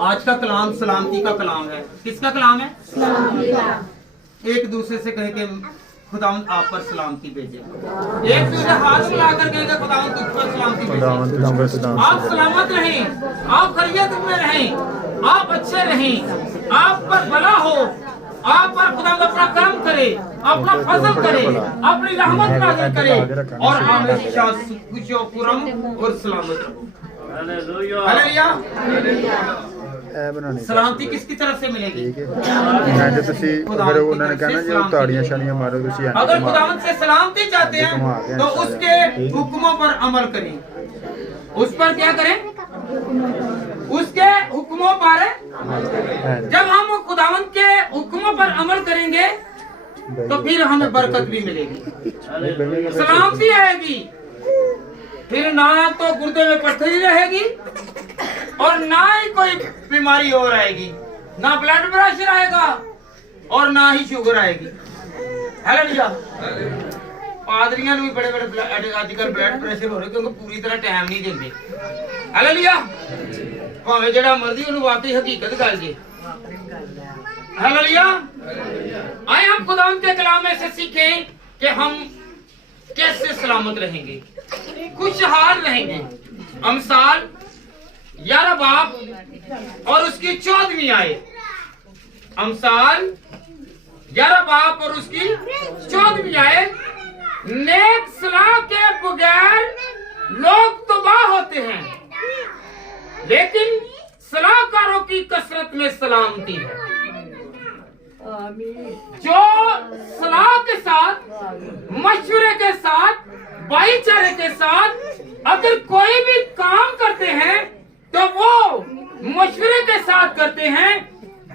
आज का कलाम सलामती का कलाम है। किसका कलाम है? सलामती का। एक दूसरे से कहे कि खुदावंद आप पर सलामती भेजे। एक दूसरे हाथ मिलाकर कहेंगे खुदावंद तुझ पर सलामती भेजे। आप सलामत रहें, आप खैरियत में रहें, आप अच्छे रहें, आप पर भला हो, आप पर खुदावंद अपना कर्म करे, अपना फजल करे, अपनी रहमत नाज़िल करे और हमेशा खुशियों खुरम और सलामत रहो। हालेलुया। सलामती किसकी तरफ से मिलेगी? अगर खुदावंद से सलामती चाहते हैं तो उसके हुक्मों पर अमल करें। उस पर क्या करें? उसके हुक्मों पर। जब हम खुदावंद के हुक्मों पर अमल करेंगे तो फिर हमें बरकत भी मिलेगी, सलामती आएगी। फिर ना तो गुर्दे में पथरी रहेगी और ना ही कोई बीमारी और आएगी, ना ब्लड प्रेशर आएगा और ना ही शुगर आएगी। हालेलुया। पादरियां भी बड़े बड़े आजकल ब्लड प्रेशर हो रहे क्योंकि पूरी तरह टाइम नहीं देंगे। हालेलुया। भावे जेड़ा मर्जी उन्हें वाकई हकीकत गल जे। हालेलुया। आए हम खुदावंद के कलाम में से सीखें कि हम कैसे सलामत रहेंगे, खुशहाल रहेंगे। अमसाल 11 बाब और उसकी 14वीं आयत। अमसाल 11 बाब और उसकी 14वीं आयत। नेक सलाह के बगैर लोग तबाह होते हैं, लेकिन सलाहकारों की कसरत में सलामती है। जो सलाह के साथ, मशवरे के साथ, भाईचारे के साथ अगर कोई भी काम करते हैं तो वो मशवरे के साथ करते हैं,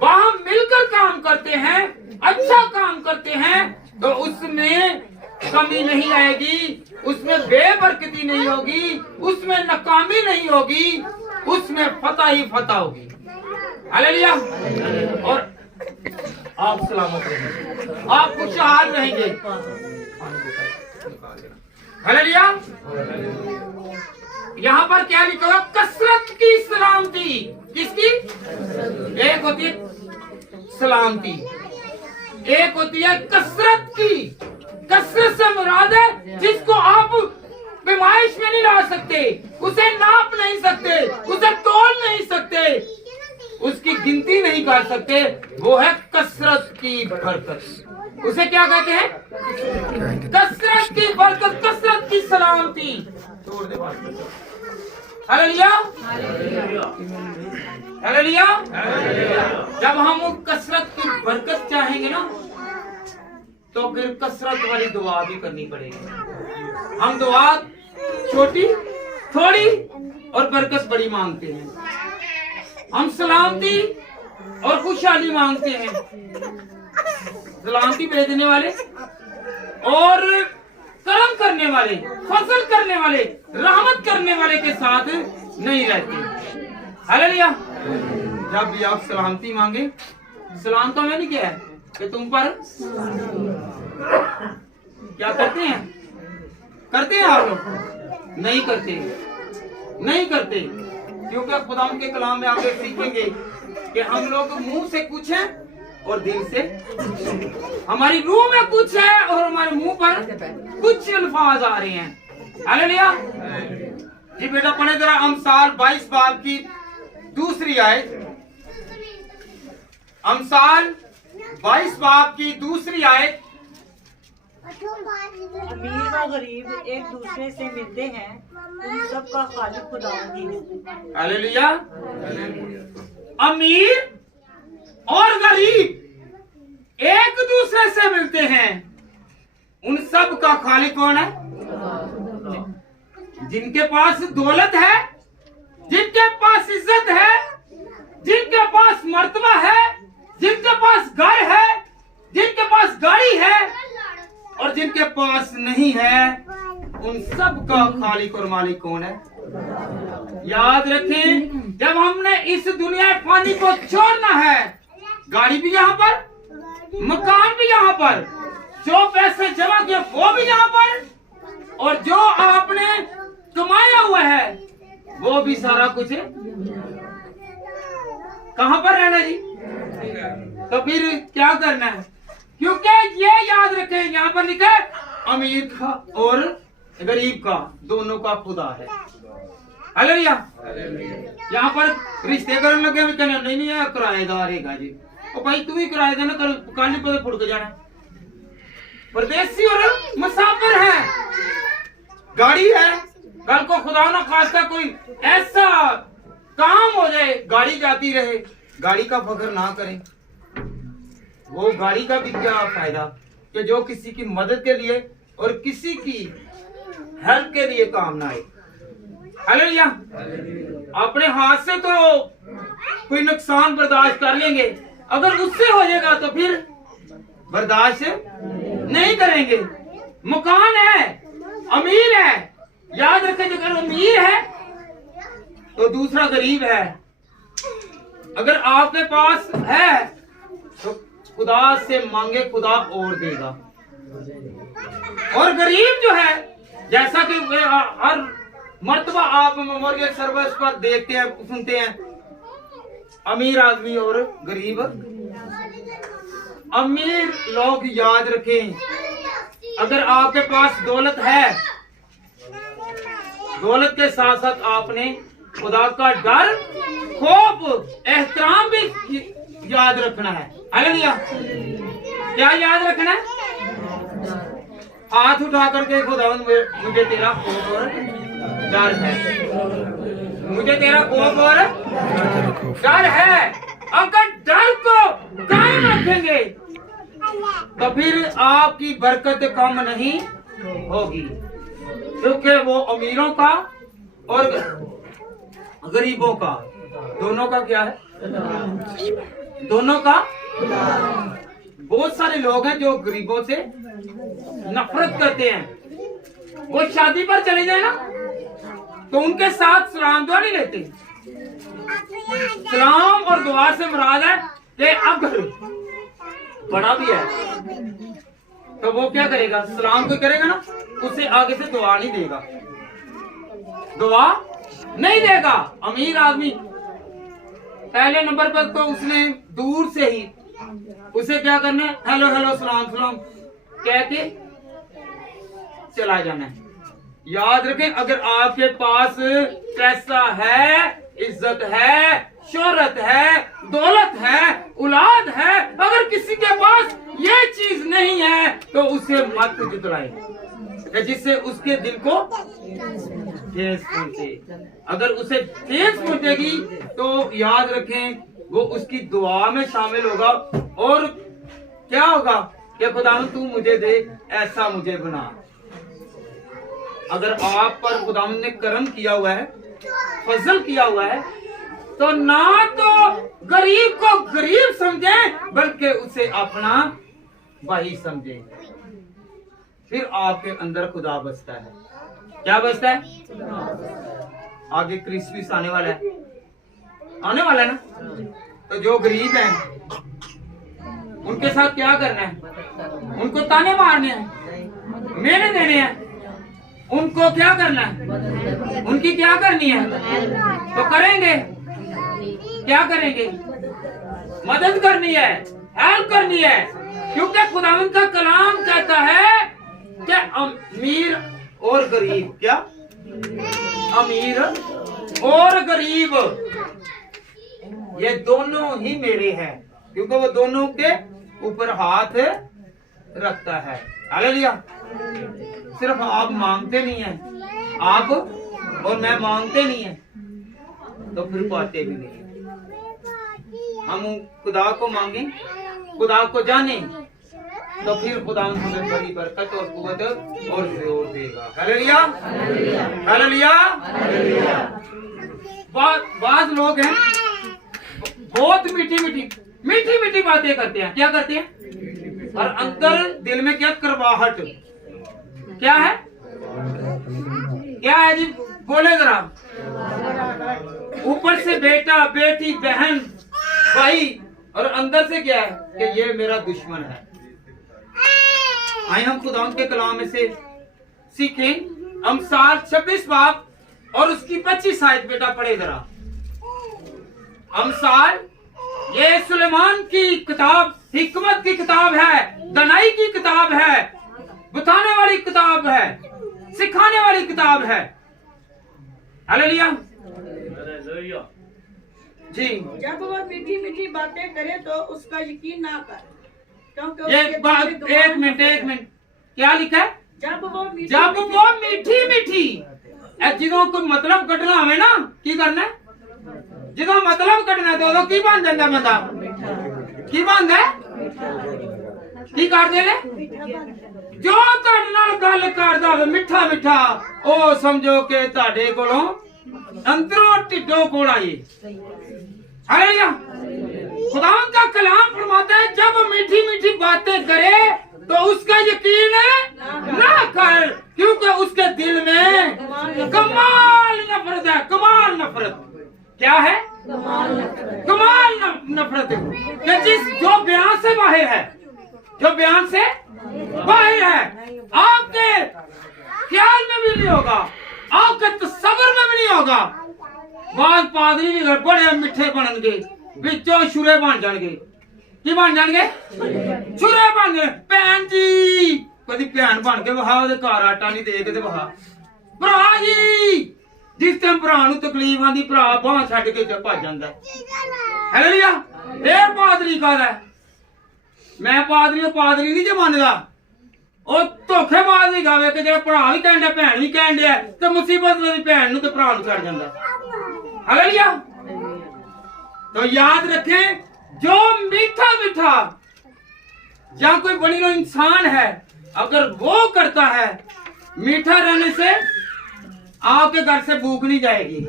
वहां मिलकर काम करते हैं, अच्छा काम करते हैं, तो उसमें कमी नहीं आएगी, उसमें बेबरकती नहीं होगी, उसमें नाकामी नहीं होगी, उसमें फतह ही फतह होगी। हालेलुया। और आप सलामत रहेंगे, आप खुशहाल रहेंगे। हालेलुया। यहाँ पर क्या लिखा हुआ? कसरत की सलामती। किसकी? एक होती है सलामती, एक होती है कसरत की। कसरत से मुराद है जिसको आप पैमाइश में नहीं ला सकते, उसे नाप नहीं सकते, उसे तोल नहीं सकते, उसकी गिनती नहीं कर सकते, वो है कसरत की बरकत। उसे क्या कहते हैं? कसरत की बरकत, कसरत की सलामती। हालेलुया। हालेलुया। जब हम कसरत की बरकत चाहेंगे ना तो फिर कसरत वाली दुआ भी करनी पड़ेगी। हम दुआ छोटी थोड़ी और बरकत बड़ी मांगते हैं। हम सलामती और खुशहाली मांगते हैं। सलामती भेजने वाले और कर्म करने वाले, फसल करने वाले, रहमत करने वाले के साथ नहीं रहते। हालेलुया। जब भी आप सलामती मांगे, सलाम तो मैंने किया है कि तुम पर क्या करते हैं? करते हैं आप लोग? नहीं करते, नहीं करते, क्योंकि खुदावंद के कलाम में आगे सीखेंगे कि हम लोग मुंह से कुछ है और दिल से, हमारी रूह में कुछ है और हमारे मुंह पर कुछ अल्फाज आ रहे हैं। हालेलुया। जी बेटा पढ़े जरा अमसाल 22 बाब की 2री आयत। अमसाल 22 बाब की 2री आयत। अमीर व गरीब एक दूसरे से मिलते हैं, उन सब का खालिक खुदावंद ही है। हालेलुया। अमीर और गरीब एक दूसरे से मिलते हैं, उन सब का खालिक कौन है? जिनके पास दौलत है, जिनके पास इज्जत है, जिनके पास मर्तबा है, जिनके पास घर है, जिनके पास गाड़ी है और जिनके पास नहीं है, उन सब का खालिक और मालिक कौन है? याद रखें, जब हमने इस दुनिया फानी को छोड़ना है, गाड़ी भी यहाँ पर, मकान भी यहाँ पर, जो पैसे जमा किए वो भी यहाँ पर, और जो आपने कमाया हुआ है वो भी सारा कुछ कहां पर रहना जी? तो फिर क्या करना है? क्योंकि ये याद रखें, यहाँ पर लिखा है अमीर का और गरीब का दोनों का खुदा है। हालेलुया। यहाँ पर रिश्ते करने लगे भी कहना नहीं नहीं यार किराएदार है जी। और भाई तू ही किराएदार ना कर, काली पे फुट के जाना। परदेसी और मुसाफिर है, गाड़ी है, कल को खुदा ना खास्ता कोई ऐसा काम हो जाए गाड़ी जाती रहे, गाड़ी का फख्र ना करें। वो गाड़ी का भी क्या फायदा कि जो किसी की मदद के लिए और किसी की हेल्प के लिए काम ना आए। हालेलुया। अपने हाथ से तो कोई नुकसान बर्दाश्त कर लेंगे, अगर उससे हो जाएगा तो फिर बर्दाश्त नहीं करेंगे। मकान है, अमीर है, याद रखें अगर अमीर है तो दूसरा गरीब है। अगर आपके पास है तो खुदा से मांगे, खुदा और देगा। और गरीब जो है, जैसा कि हर मर्तबा आप मेमोरियल सर्विस पर देखते हैं, सुनते हैं, अमीर आदमी और गरीब। अमीर लोग याद रखें, अगर आपके पास दौलत है, दौलत के साथ साथ आपने खुदा का डर, खौफ, एहतराम भी याद रखना है। हालेलुया। क्या याद रखना है? हाथ उठा करके खुदावंद मुझे तेरा खौफ और डर है, मुझे तेरा खौफ और डर है। अगर डर को कायम रखेंगे तो फिर आपकी बरकत कम नहीं होगी, क्योंकि वो अमीरों का और गरीबों का दोनों का क्या है? दोनों का। बहुत सारे लोग हैं जो गरीबों से नफरत करते हैं। वो शादी पर चले जाए ना तो उनके साथ सलाम दुआ नहीं लेते। सलाम और दुआ से मुराद है कि अगर बड़ा भी है तो वो क्या करेगा? सलाम तो करेगा ना, उसे आगे से दुआ नहीं देगा, दुआ नहीं देगा। अमीर आदमी पहले नंबर पर तो उसने दूर से ही उसे क्या करना है? हेलो हेलो सलाम सलाम कह के चला जाना है। याद रखें, अगर आपके पास पैसा है, इज्जत है, शोहरत है, दौलत है, औलाद है, अगर किसी के पास ये चीज नहीं है तो उसे मत जुटलाए जिससे उसके दिल को ठेस पहुंचे। अगर उसे ठेस पहुंचेगी तो याद रखें वो उसकी दुआ में शामिल होगा। और क्या होगा कि खुदा तू मुझे दे, ऐसा मुझे बना। अगर आप पर खुदा ने करम किया हुआ है, फजल किया हुआ है, तो ना तो गरीब को गरीब समझे बल्कि उसे अपना भाई समझे। फिर आपके अंदर खुदा बसता है। क्या बसता है? आगे क्रिसमस आने वाला है, आने वाला है ना। तो जो गरीब हैं उनके साथ क्या करना है? उनको ताने मारने हैं, मेले देने हैं। उनको क्या करना है? उनकी क्या करनी है? तो करेंगे। क्या करेंगे? मदद करनी है, हेल्प करनी है, क्योंकि खुदावंद का कलाम कहता है कि अमीर और गरीब, क्या? अमीर और गरीब ये दोनों ही मेरे हैं, क्योंकि वो दोनों के ऊपर हाथ रखता है। हालेलुया। सिर्फ आप मांगते नहीं हैं, आप और मैं मांगते नहीं हैं तो फिर पाते भी नहीं। हम खुदा को मांगे, खुदा को जाने, तो फिर खुदा हमें बड़ी बरकत और कुव्वत और जोर देगा। Hallelujah, hallelujah. बाद लोग हैं बहुत मीठी मीठी बातें करते हैं। क्या करते हैं? और अंदर दिल में क्या करवाहट, क्या है? क्या है जी? बोले जरा। ऊपर से बेटा, बेटी, बहन, भाई, और अंदर से क्या है कि ये मेरा दुश्मन है। आए हम खुदा के कलाम में से सीखें। हम 26 बाब और उसकी 25 आयत बेटा पढ़े जरा। हम ये सुलेमान की किताब हिकमत की किताब है, दनाई की किताब है, बताने वाली किताब है, सिखाने वाली किताब है। हालेलुया जी। जब वह मीठी मीठी बातें करे तो उसका यकीन ना कर, क्योंकि ये उसके बात दिल में एक मिनट क्या लिखा है? जब वो मीठी मीठी जिदों कोई मतलब कटना हमें ना की करना है, जिदों मतलब कटना है तो उदों की बन जाता बंदा, की बनता है, की कर दे ले जो तुहाडे नाल गल करदा होवे मिठा मिठा, ओ समझो कि तुहाडे कोलों अंदरों ढिडों कोल आई। हालेलुया। खुदावंद का कलाम फरमाता है जब मीठी मीठी बातें करे तो उसका यकीन ना कर, क्योंकि उसके दिल में कमाल नफरत है। कमाल नफरत क्या है? कमाल नफरत कि जिस जो बयान से बाहर है, जो बयान से बाहर है, आपके ख्याल में भी नहीं होगा, आपके तसव्वुर में भी नहीं होगा। बाद पादरी भी बड़े मिठे बननगे, विचों छुरे बन जाएंगे। की बन जाएंगे? छुरे बन गए। भैन जी कभी भैन बन के वहा, ਉਹਦੇ ਘਰ ਆਟਾ नहीं दे के वहा, भरा जी जिस टाइम भरा ਨੂੰ तकलीफ आंदी भरा बाह छੱਡ के भज ਜਾਂਦਾ। हालेलुया। ਇਹ ਪਾਦਰੀ ਕਾਹਦਾ? मैं पादरी नहीं जे ਮੰਨਦਾ, ਉਹ ਧੋਖੇਬਾਜ਼ ਨਹੀਂ ਗਾਵੇ ਕਿ ਜਿਹੜਾ ਭਰਾ ਵੀ ਕਹਿੰਦਾ ਭੈਣ ਵੀ ਕਹਿੰਦਾ ਤੇ ਮੁਸੀਬਤ ਵਿੱਚ ਭੈਣ ਨੂੰ ਤੇ ਭਰਾ ਨੂੰ ਛੱਡ ਜਾਂਦਾ। हालेलुया। तो याद रखें जो मीठा मीठा या कोई बड़ी लो इंसान है, अगर वो करता है, मीठा रहने से आपके घर से भूख नहीं जाएगी,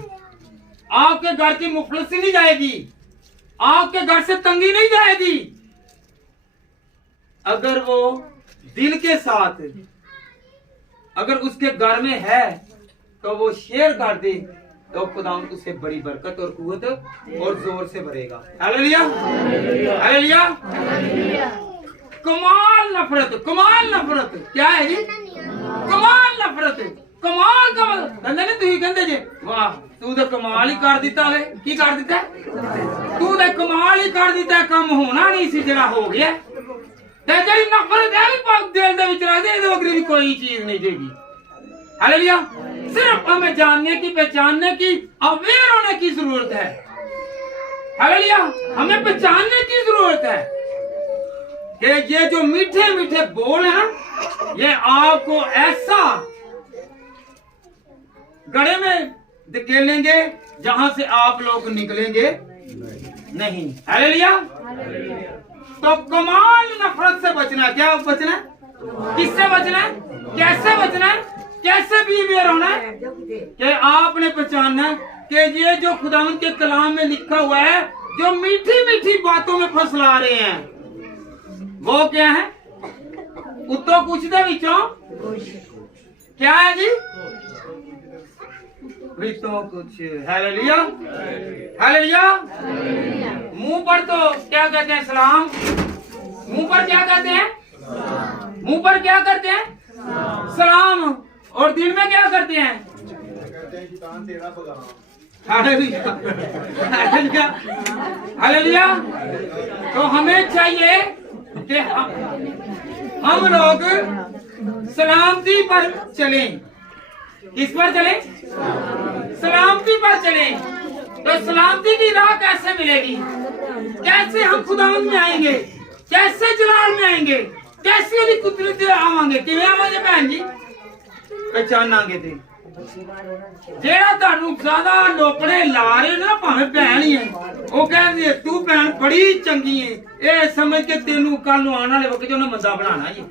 आपके घर की मुफलिसी नहीं जाएगी, आपके घर से तंगी नहीं जाएगी। अगर वो दिल के साथ अगर उसके घर में है तो वो शेयर कर दे तो खुदावंद उसे बड़ी बरकत और कुव्वत और जोर से भरेगा। Hallelujah hallelujah. कमाल नफरत क्या है जी? कमाल नफरत। कमाल का कहंदे ने तुसीं कहंदे जे वाह तू तो कमाल ही कर दिता है। की कर दिता? तू तो कमाल ही कर दिता, काम होना नहीं सी जेड़ा हो गया। ते जेड़ी नफरत है भी दिल दे विच रह दे, इहदे वगैरह कोई चीज नहीं देगी। हालेलुया। सिर्फ हमें जानने की, पहचानने की, अवेयर होने की जरूरत है। हालेलुया। हमें पहचानने की जरूरत है कि ये जो मीठे मीठे बोल हैं ये आपको ऐसा गड़े में धकेलेंगे जहां से आप लोग निकलेंगे नहीं। हालेलुया। तो कमाल नफरत से बचना। क्या बचना है? किससे बचना है? कैसे बचना है? कैसे बिहेवियर होना है कि आपने पहचानना है कि ये जो खुदावंद के कलाम में लिखा हुआ है, जो मीठी मीठी बातों में फसला रहे हैं, वो क्या है? उत्तो कुछ दे विचों क्या है जी? विचों कुछ। Hallelujah hallelujah. मुंह पर तो क्या कहते हैं? सलाम। मुंह पर क्या कहते हैं? मुंह पर क्या करते हैं? सलाम। और दिल में क्या करते हैं? Hallelujah hallelujah. तो हमें चाहिए कि हम लोग सलामती पर चलें। किस पर चलें? सलामती पर चलें। तो सलामती की राह कैसे मिलेगी? कैसे हम खुदावंद में आएंगे? कैसे जलाल में आएंगे? कैसे ਉਹਦੀ ਕੁਦਰਤ ਤੇ ਆਵਾਂਗੇ? ਕਿਵੇਂ ਆਵਾਂਗੇ ਭੈਣ ਜੀ? पहचानांगे थे जेड़ा तानू ज्यादा लोकड़े ला रहे ना, भावें भैन ही है, वो कहंदे तू भैन बड़ी चंगी है, ये समझ के तेनू कल नू आने वाले वक्त उन्हें मंदा बनाना ही।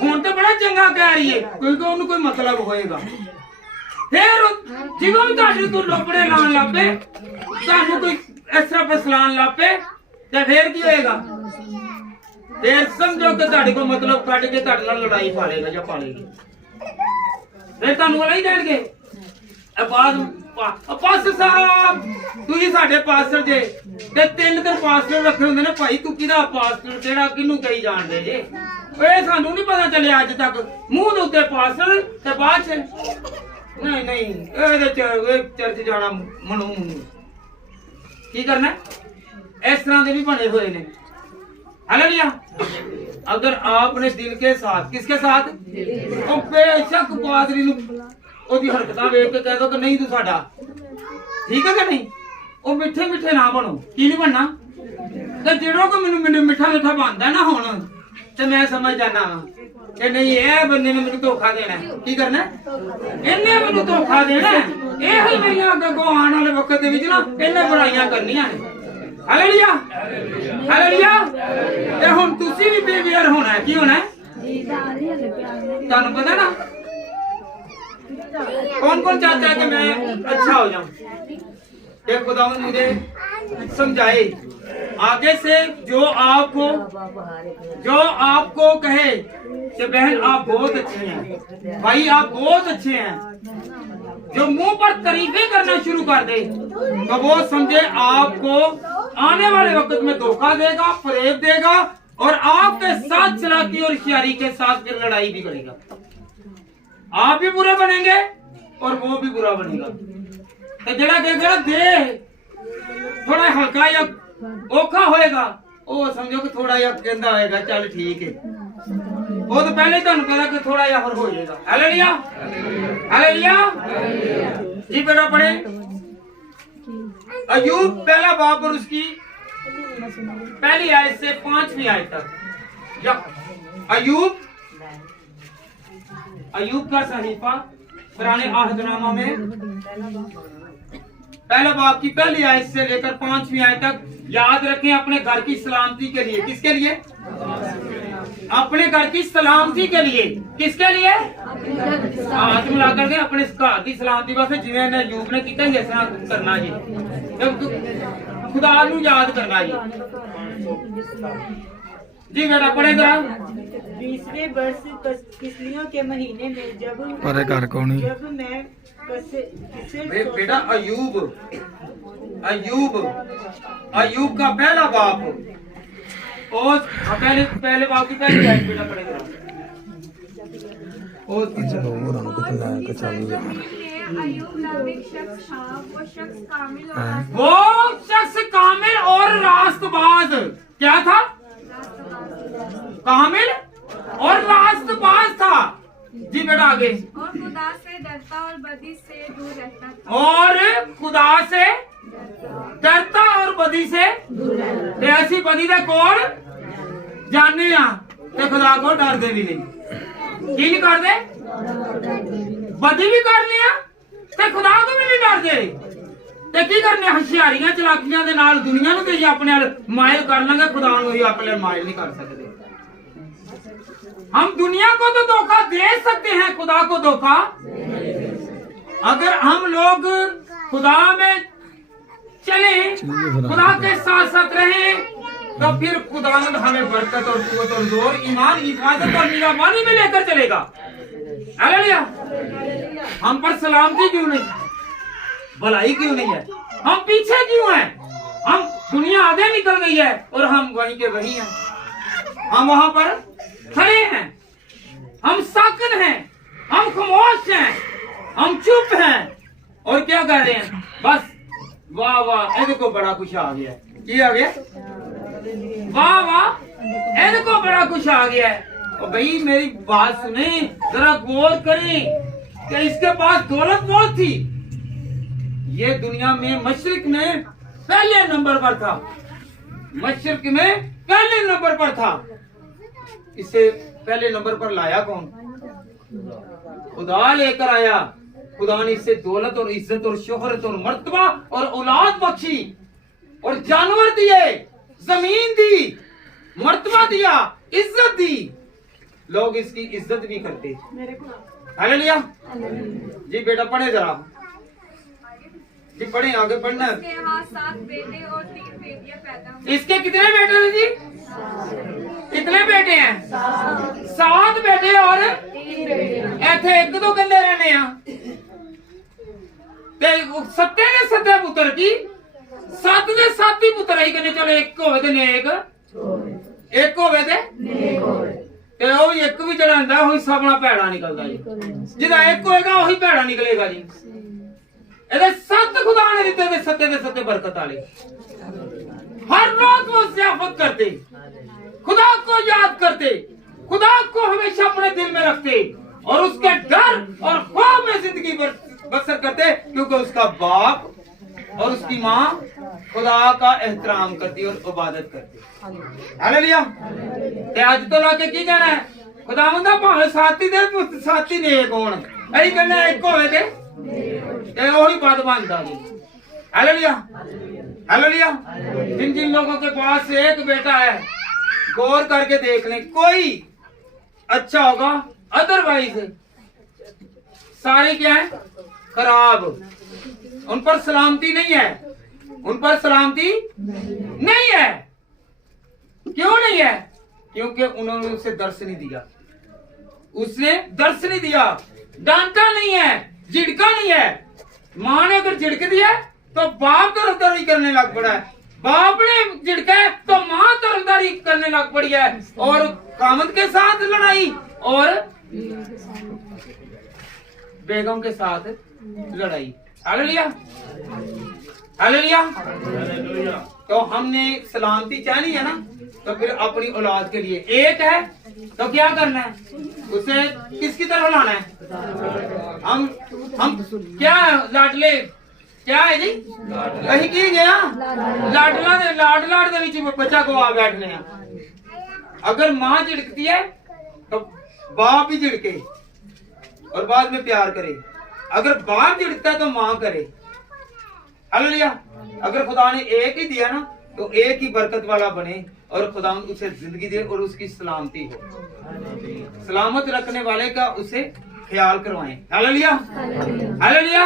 हुण तो बड़ा चंगा कह रही है क्योंकि उन्हें कोई मतलब होएगा। फिर जिदों भी तुहाडे तू लोकड़े लान लग पे, तुहानू कोई इस तरह फसलान लग पे, ते फिर की होएगा? फिर समझो कि तुहाडे को मतलब कट के तुहाडे नाल लड़ाई पा लेगा या पा लेगी। फिर तुहानू वाला ही देणगे पास्टर साहब तुसीं साडे पास्टर जे ते 3 दिन पास्टर रखे हुंदे ने भाई तू किहदा पास्टर किहड़ा किहनू कही जाणदे जे ਇਹ ਸਾਨੂੰ ਨਹੀਂ ਪਤਾ ਚੱਲਿਆ ਅੱਜ ਤੱਕ। ਮੂੰਹ ਦੇ ਉੱਤੇ ਪਾਸਟਰ ਤੇ ਬਾਅਦ ਚ ਨਹੀਂ ਇਹਦੇ ਚ ਚਰਚ ਜਾਣਾ ਮਨੂ ਕੀ ਕਰਨਾ? इस तरह के भी बने हुए ने। हालेलुया। अगर आपने दिल के साथ, किसके साथ, तो बेशक पादरी ओदी हरकतां वेख के कह दो कि नहीं तू साडा, ठीक है कि नहीं। वो मिठे मिठे ना बनो, की नहीं बनना। तो जेड़ो को मैनू मिठा मिठा बनदा ना हुण, ते मैं समझ जाना कि नहीं ये बंदे ने मैनू धोखा देना है। की करना, इन्हें मैनू धोखा देना है। यह ही मेरियां अगों आने वाले वक्त दे विच ना इन्हें बुराइयां करनियां ने। Hallelujah, hallelujah. ते हुण तुसीं भी बेवेयर होना है। की होना है, तुहानू पता ना कौन कौन चाहता है कि मैं अच्छा हो जाऊं। ये खुदावंद मुझे समझाए आगे से, जो आपको कहे कि बहन आप बहुत अच्छी हैं, भाई आप बहुत अच्छे हैं, जो मुंह पर तारीफें करना शुरू कर दे, तो वो समझे आपको आने वाले वक्त में धोखा देगा, फरेब देगा, और आपके साथ चलाकी और होशियारी के साथ फिर लड़ाई भी करेगा। आप भी बुरे बनेंगे और वो भी बुरा बनेगा। तो जरा कहेगा दे थोड़ा हल्का या औखा होएगा, वो समझो कि थोड़ा या कहंदा होएगा चल ठीक है, वो तो पहले ही तुहानू पता कि थोड़ा या हो जाएगा। हालेलुया, हालेलुया जी। बेटा पढ़े अय्यूब पहला बाब और उसकी पहली आयत से 5वीं आयत तक। अय्यूब का सहीफा पुराने अहदनामा में पहला बाब की पहली आयत से लेकर 5वीं आयत तक। याद रखें, अपने घर की सलामती के लिए। किसके लिए? अपने घर की सलामती के लिए। किसके लिए? हाथ मिला करके अपने घर की सलामती वास्ते, जिवें अय्यूब ने किया इस तरह करना जी, खुदा नू याद करना जी। जी बेटा पढ़े जरा। 20वें वर्ष किसलियों के महीने में जब मैं बेटा अय्यूब का पहला बाप और पहले बाप की पहली आयत बेटा पढ़े जरा। वो शख्स कामिल और रास्तबाज। क्या था? कामिल और रास्तबाज था। जी बेटा आगे। और खुदा से डरता और बदी से दूर रहता था। और खुदा से डरता और बदी से दूर। ऐसी बदी का कौन जाने ते खुदा को डर दे भी नहीं। की नहीं कर दे? बदी भी कर लिया ते खुदा को भी नहीं डर दे। ते की करने होशियारियां चलाकियां दे नाल दुनिया नूं ते अपने मायल कर लेंगे, खुदा नूं ही अपने मायल नहीं कर सकते। हम दुनिया को तो धोखा दे सकते हैं, खुदा को धोखा। अगर हम लोग खुदा में चलें, खुदा के साथ साथ रहें, तो फिर खुदावंद हमें बरकत और कुव्वत और जोर, ईमान, हिफाजत और निगरानी में लेकर चलेगा। हालेलुया। हम पर सलामती क्यों नहीं, भलाई क्यों नहीं है? हम पीछे क्यों हैं? हम दुनिया आगे निकल गई है और हम वहीं के वहीं हैं। हम वहां पर खड़े हैं, हम साकिन हैं, हम खामोश हैं, हम चुप हैं, और क्या कह रहे हैं? बस वाह वाह इनको बड़ा कुछ आ गया। क्या आ गया? वाह वाह इनको बड़ा कुछ आ गया है। और भाई मेरी बात सुने, जरा गौर करें कि इसके पास दौलत बहुत थी। ये दुनिया में मशरिक में पहले नंबर पर था, मशरिक में पहले नंबर पर था। इसे पहले नंबर पर लाया कौन? खुदा लेकर आया। खुदा ने इससे दौलत और इज्जत और शोहरत और मर्तबा और औलाद बख्शी और जानवर दिए, जमीन दी, मर्तबा दिया, इज्जत दी। लोग इसकी इज्जत भी करते। हालेलुया जी। बेटा पढ़े जरा जी, पढ़े आगे पढ़ना। इसके यहाँ 7 बेटे और 3 बेटियां पैदा हुई। इसके कितने बेटे हैं जी? कितने बेटे हैं? 7 बेटे और 3 बेटियां। ऐथे एक दो कहते रहने सत्ते ने सत्ते पुत्र की 7 दे 7 ही पुत्र ही कहने। चलो एक होवे ते नेक, एक होवे ते वो एक भी जड़ा हुंदा ओही सबना भैड़ा निकलदा जी। जिहदा एक होएगा ओही भैड़ा निकलेगा जी। ਇਹਦੇ 7 खुदा ने दिते ते सत्ते बरकत वाले। हर रोज वो ज़ियाफत करते, खुदा को याद करते, खुदा को हमेशा अपने दिल में रखते और उसके डर और खौफ में जिंदगी बसर करते, क्योंकि उसका बाप और उसकी माँ खुदा का एहतराम करती और इबादत करती। हालेलुया। ते आज तो लाके की कहना है, खुदावंदा भावे साथी दे साथी नेक होण, ऐ कहना एक होवे ते ओही बात बनदा जी। Hallelujah, hallelujah. जिन जिन लोगों के पास एक बेटा है, गौर करके देख लें, कोई अच्छा होगा, अदरवाइज सारे क्या है, खराब। उन पर सलामती नहीं है, उन पर सलामती नहीं है। क्यों नहीं है? क्योंकि उन्होंने उसे दर्श नहीं दिया, उसने दर्श नहीं दिया, डांटा नहीं है, झिड़का नहीं है। माँ ने अगर झिड़क दिया तो बाप तरफदारी करने लग पड़ा है, बाप ने झिड़का है तो माँ तरफदारी करने लग पड़ी है, और कामत के साथ लड़ाई और बेगम के साथ लड़ाई। Hallelujah, hallelujah. तो हमने सलामती चाहनी है ना, तो फिर अपनी औलाद के लिए एक है तो क्या करना है, उसे किसकी तरफ लाना है? हम क्या लाडले क्या है जी, कहीं की गया लाडला दे लाड लाड दे विच बच्चा को आ बैठने हैं। अगर माँ झिड़कती है तो बाप भी झिड़के और बाद में प्यार करे, अगर बाप झिड़कता है तो माँ करे। हालेलुया। अगर खुदा ने एक ही दिया ना तो एक ही बरकत वाला बने और खुदा उसे जिंदगी दे और उसकी सलामती हो, सलामत रखने वाले का उसे ख्याल करवाएं। Hallelujah, hallelujah,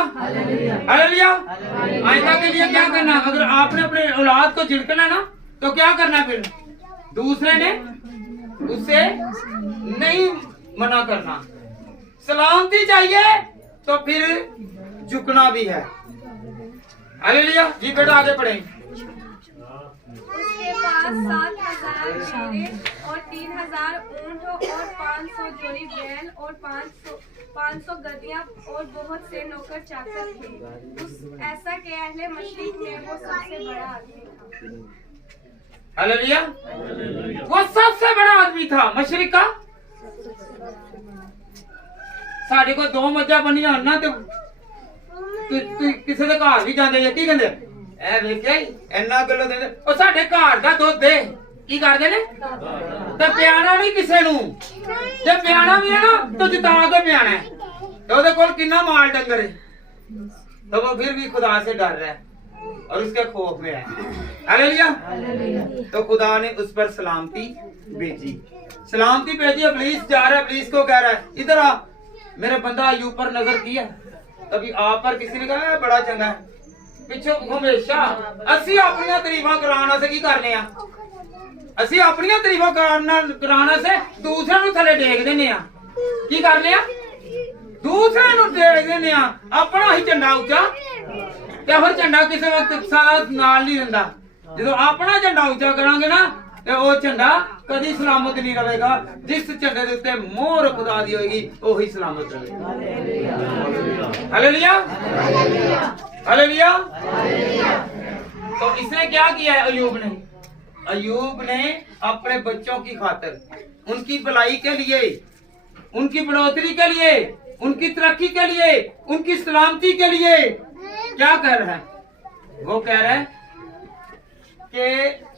hallelujah. आइंदा के लिए क्या करना, अगर आपने अपने औलाद को झिड़कना ना तो क्या करना, फिर दूसरे ने उसे नहीं मना करना। सलामती चाहिए तो फिर झुकना भी है। हालेलुया। जी बेटा आगे बढ़े। उसके पास 7,000 भेड़ें और 3,000 ऊंट और 500 जोड़ी बैल और 500 गधियां और बहुत से नौकर चाकर थे। उस ऐसा के अहले मशरिक में वो सबसे बड़ा आदमी था। हालेलुया। वो सबसे बड़ा आदमी था मशरिक का। साढ़े को 2 मज्जा बनिया ना तो किसी के घर भी जाते की कहते ए वेखे इन्ना किलो दे ओ साडे घर दा दुध दे की करदे ने ते पियाना नहीं किसे नु, जे पियाना भी है ना तो जिता के पियाना है, तो ओदे कोल कितना माल डंगर है, तो वो फिर भी खुदा से डर रहा है और उसके खौफ में है। हालेलुया। तो खुदा ने उस पर सलामती भेजी, सलामती भेजी। इब्लीस जा रहा है, इब्लीस को कह रहा है इधर आ, मेरे बंदा अय्यूब पर नजर किया, तभी आप पर किसी ने कहा बड़ा चंगा है, पिछो हमेशा असी अपनी तारीफा कराना से की करने आ, असी अपनी तारीफा कराना से दूसरे नु थले टेक देने आ, की करने आ, दूसरे नु टेक देने आ, अपना ही झंडा उच्चा ते फिर झंडा किसी वक्त सारा नाल नहीं दिंदा। जो अपना झंडा उच्चा करांगे ना ते वो झंडा कदी सलामत नहीं रहेगा, जिस झंडे दे उत्ते मोहर खुदा दी होएगी वही सलामत रहेगा। Hallelujah, hallelujah. तो इसने क्या किया है अय्यूब ने? अय्यूब ने अपने बच्चों की खातिर, उनकी भलाई के लिए, उनकी बढ़ोतरी के लिए, उनकी तरक्की के लिए, उनकी सलामती के लिए क्या कह रहा है? वो कह रहा है कि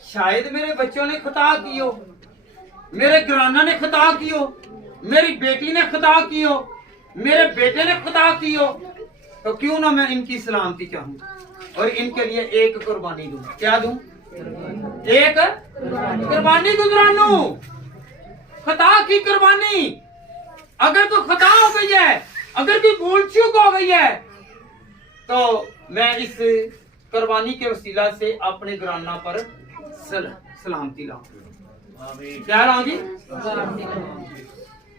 शायद मेरे बच्चों ने खता की हो, मेरे घराना ने खता की हो, मेरी बेटी ने खता की हो, मेरे बेटे ने खता की हो, तो क्यों ना मैं इनकी सलामती चाहूं और इनके लिए एक कुर्बानी दूं। क्या दूं? एक कुर्बानी गुजरानू, खता की कुर्बानी। अगर कोई खता हो गई है, अगर कोई भूल चूक हो गई है, तो मैं इस कुर्बानी के वसीला से अपने घराना पर सलामती लाऊं। क्या लाऊं जी?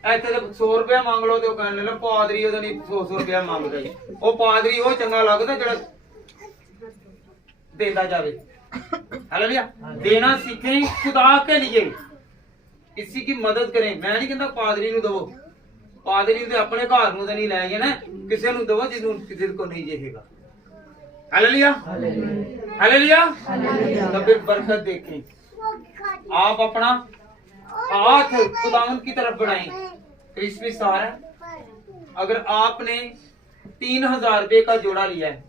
ऐसे 100 रुपया मांग लो तो कहने लगे पादरी ओदा नहीं 100 रुपया मांगदा जी, वो पादरी वो चंगा लगदा जेड़ा देंदा जावे। हालेलुया। देना सीखें खुदा के लिए, किसी की मदद करें। मैं नहीं कहता पादरी नु दो, पादरी ते अपने घर नु ते नहीं ले गए ना, किसी नु दो जिसनु किसी को नहीं जेहेगा। हालेलुया। हालेलुया। तो फिर बरकत देखें। आप अपना हाथ खुदावंद की तरफ बढ़ाएं। क्रिसमस आ रहा है। अगर आपने 3000 रुपए का जोड़ा लिया है,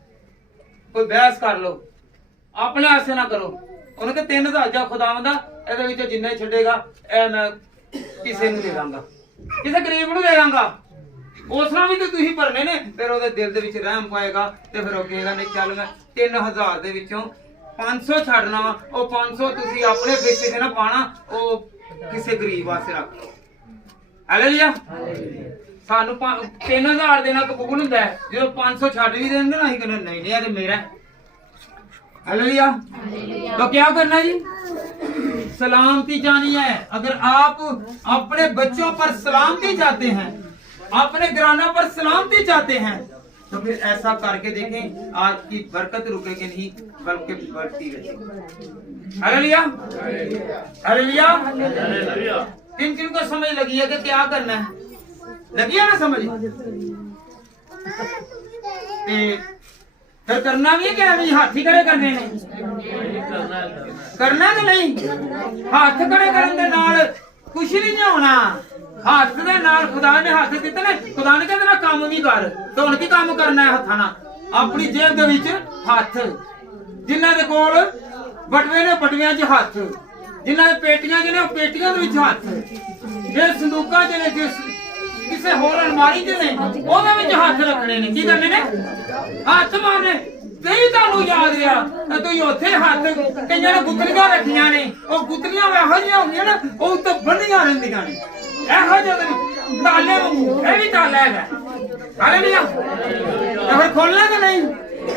कोई बहस कर लो, अपने ऐसे ना करो। उन्होंने 3000 जा खुदावंदा ਇਹਦੇ ਵਿੱਚ ਜਿੰਨਾ ਹੀ ਛੱਡੇਗਾ ਇਹ ਮੈਂ ਕਿਸੇ ਨੂੰ ਦੇ ਦਾਂਗਾ, ਕਿਸੇ ਗਰੀਬ ਨੂੰ ਦੇ ਦਾਂਗਾ। ਉਸ ਨਾਲ ਵੀ ਤੇ ਤੁਸੀਂ ਭਰਨੇ ਨੇ। ਫਿਰ ਉਹਦੇ ਦਿਲ ਦੇ ਵਿੱਚ ਰਹਿਮ ਪਾਏਗਾ ਤੇ ਫਿਰ ਉਹ ਕਹੇਗਾ ਨਹੀਂ ਚੱਲ ਮੈਂ 3000 ਦੇ ਵਿੱਚੋਂ 500 ਛੱਡਣਾ ਵਾ, ਉਹ 500 ਤੁਸੀਂ ਆਪਣੇ ਪੈਸੇ ਤੇ ਨਾ ਪਾਣਾ, ਉਹ ਕਿਸੇ ਗਰੀਬ ਵਾਸਤੇ ਰੱਖ। ਹਾਲੇਲੂਇਆ। ਸਾਨੂੰ 3000 ਦੇਣਾ ਕਬੂਲ ਹੁੰਦਾ ਹੈ, ਜਦੋਂ 500 ਛੱਡ ਵੀ ਦੇਣਗੇ ਨਾ ਅਸੀਂ ਕਹਿੰਦੇ ਨਹੀਂ ਨਹੀਂ ਇਹ ਤੇ ਮੇਰਾ। हालेलुया। तो क्या करना जी? सलामती जानी है। अगर आप अपने बच्चों पर सलामती चाहते हैं, अपने घराना पर सलामती चाहते हैं, तो फिर ऐसा करके देखें, आपकी बरकत रुकेगी नहीं बल्कि बढ़ती रहेगी। हालेलुया। हालेलुया। किन किन को समझ लगी है कि क्या करना है? लगी है ना समझ? फिर करना भी है क्या? भी हाथी खड़े करने ने करना कि नहीं? हाथ खड़े करने के नाल कुछ नहीं होना। हाथ दे नाल खुदा ने हाथ दिते ने, खुदा ने कहते ना काम भी कर। तो हुण की काम करना है? हत्थां नाल अपनी जेब दे विच हत्थ, जिन्हां दे कोल बटवे ने बटवियां च हत्थ, जिन्हां दे पेटियां च ने पेटियां दे विच हत्थ, जे संदूकां च ने किसे होर अलमारी च ने ओहदे विच हत्थ रखने ने। की करने ने? हत्थ मारने। नहीं तानू याद रहा तुम उत्थे हत्थ कईयां ने गुत्तलियां रखियां ने, ओह गुत्तलियां एहो जिहियां होंदियां ना, ओह उत्ते बन्नियां रहिंदियां ने एहो जिहे ताले वांगू। इह भी ताला है। हालेलुया। तो फिर खोलना कि नहीं?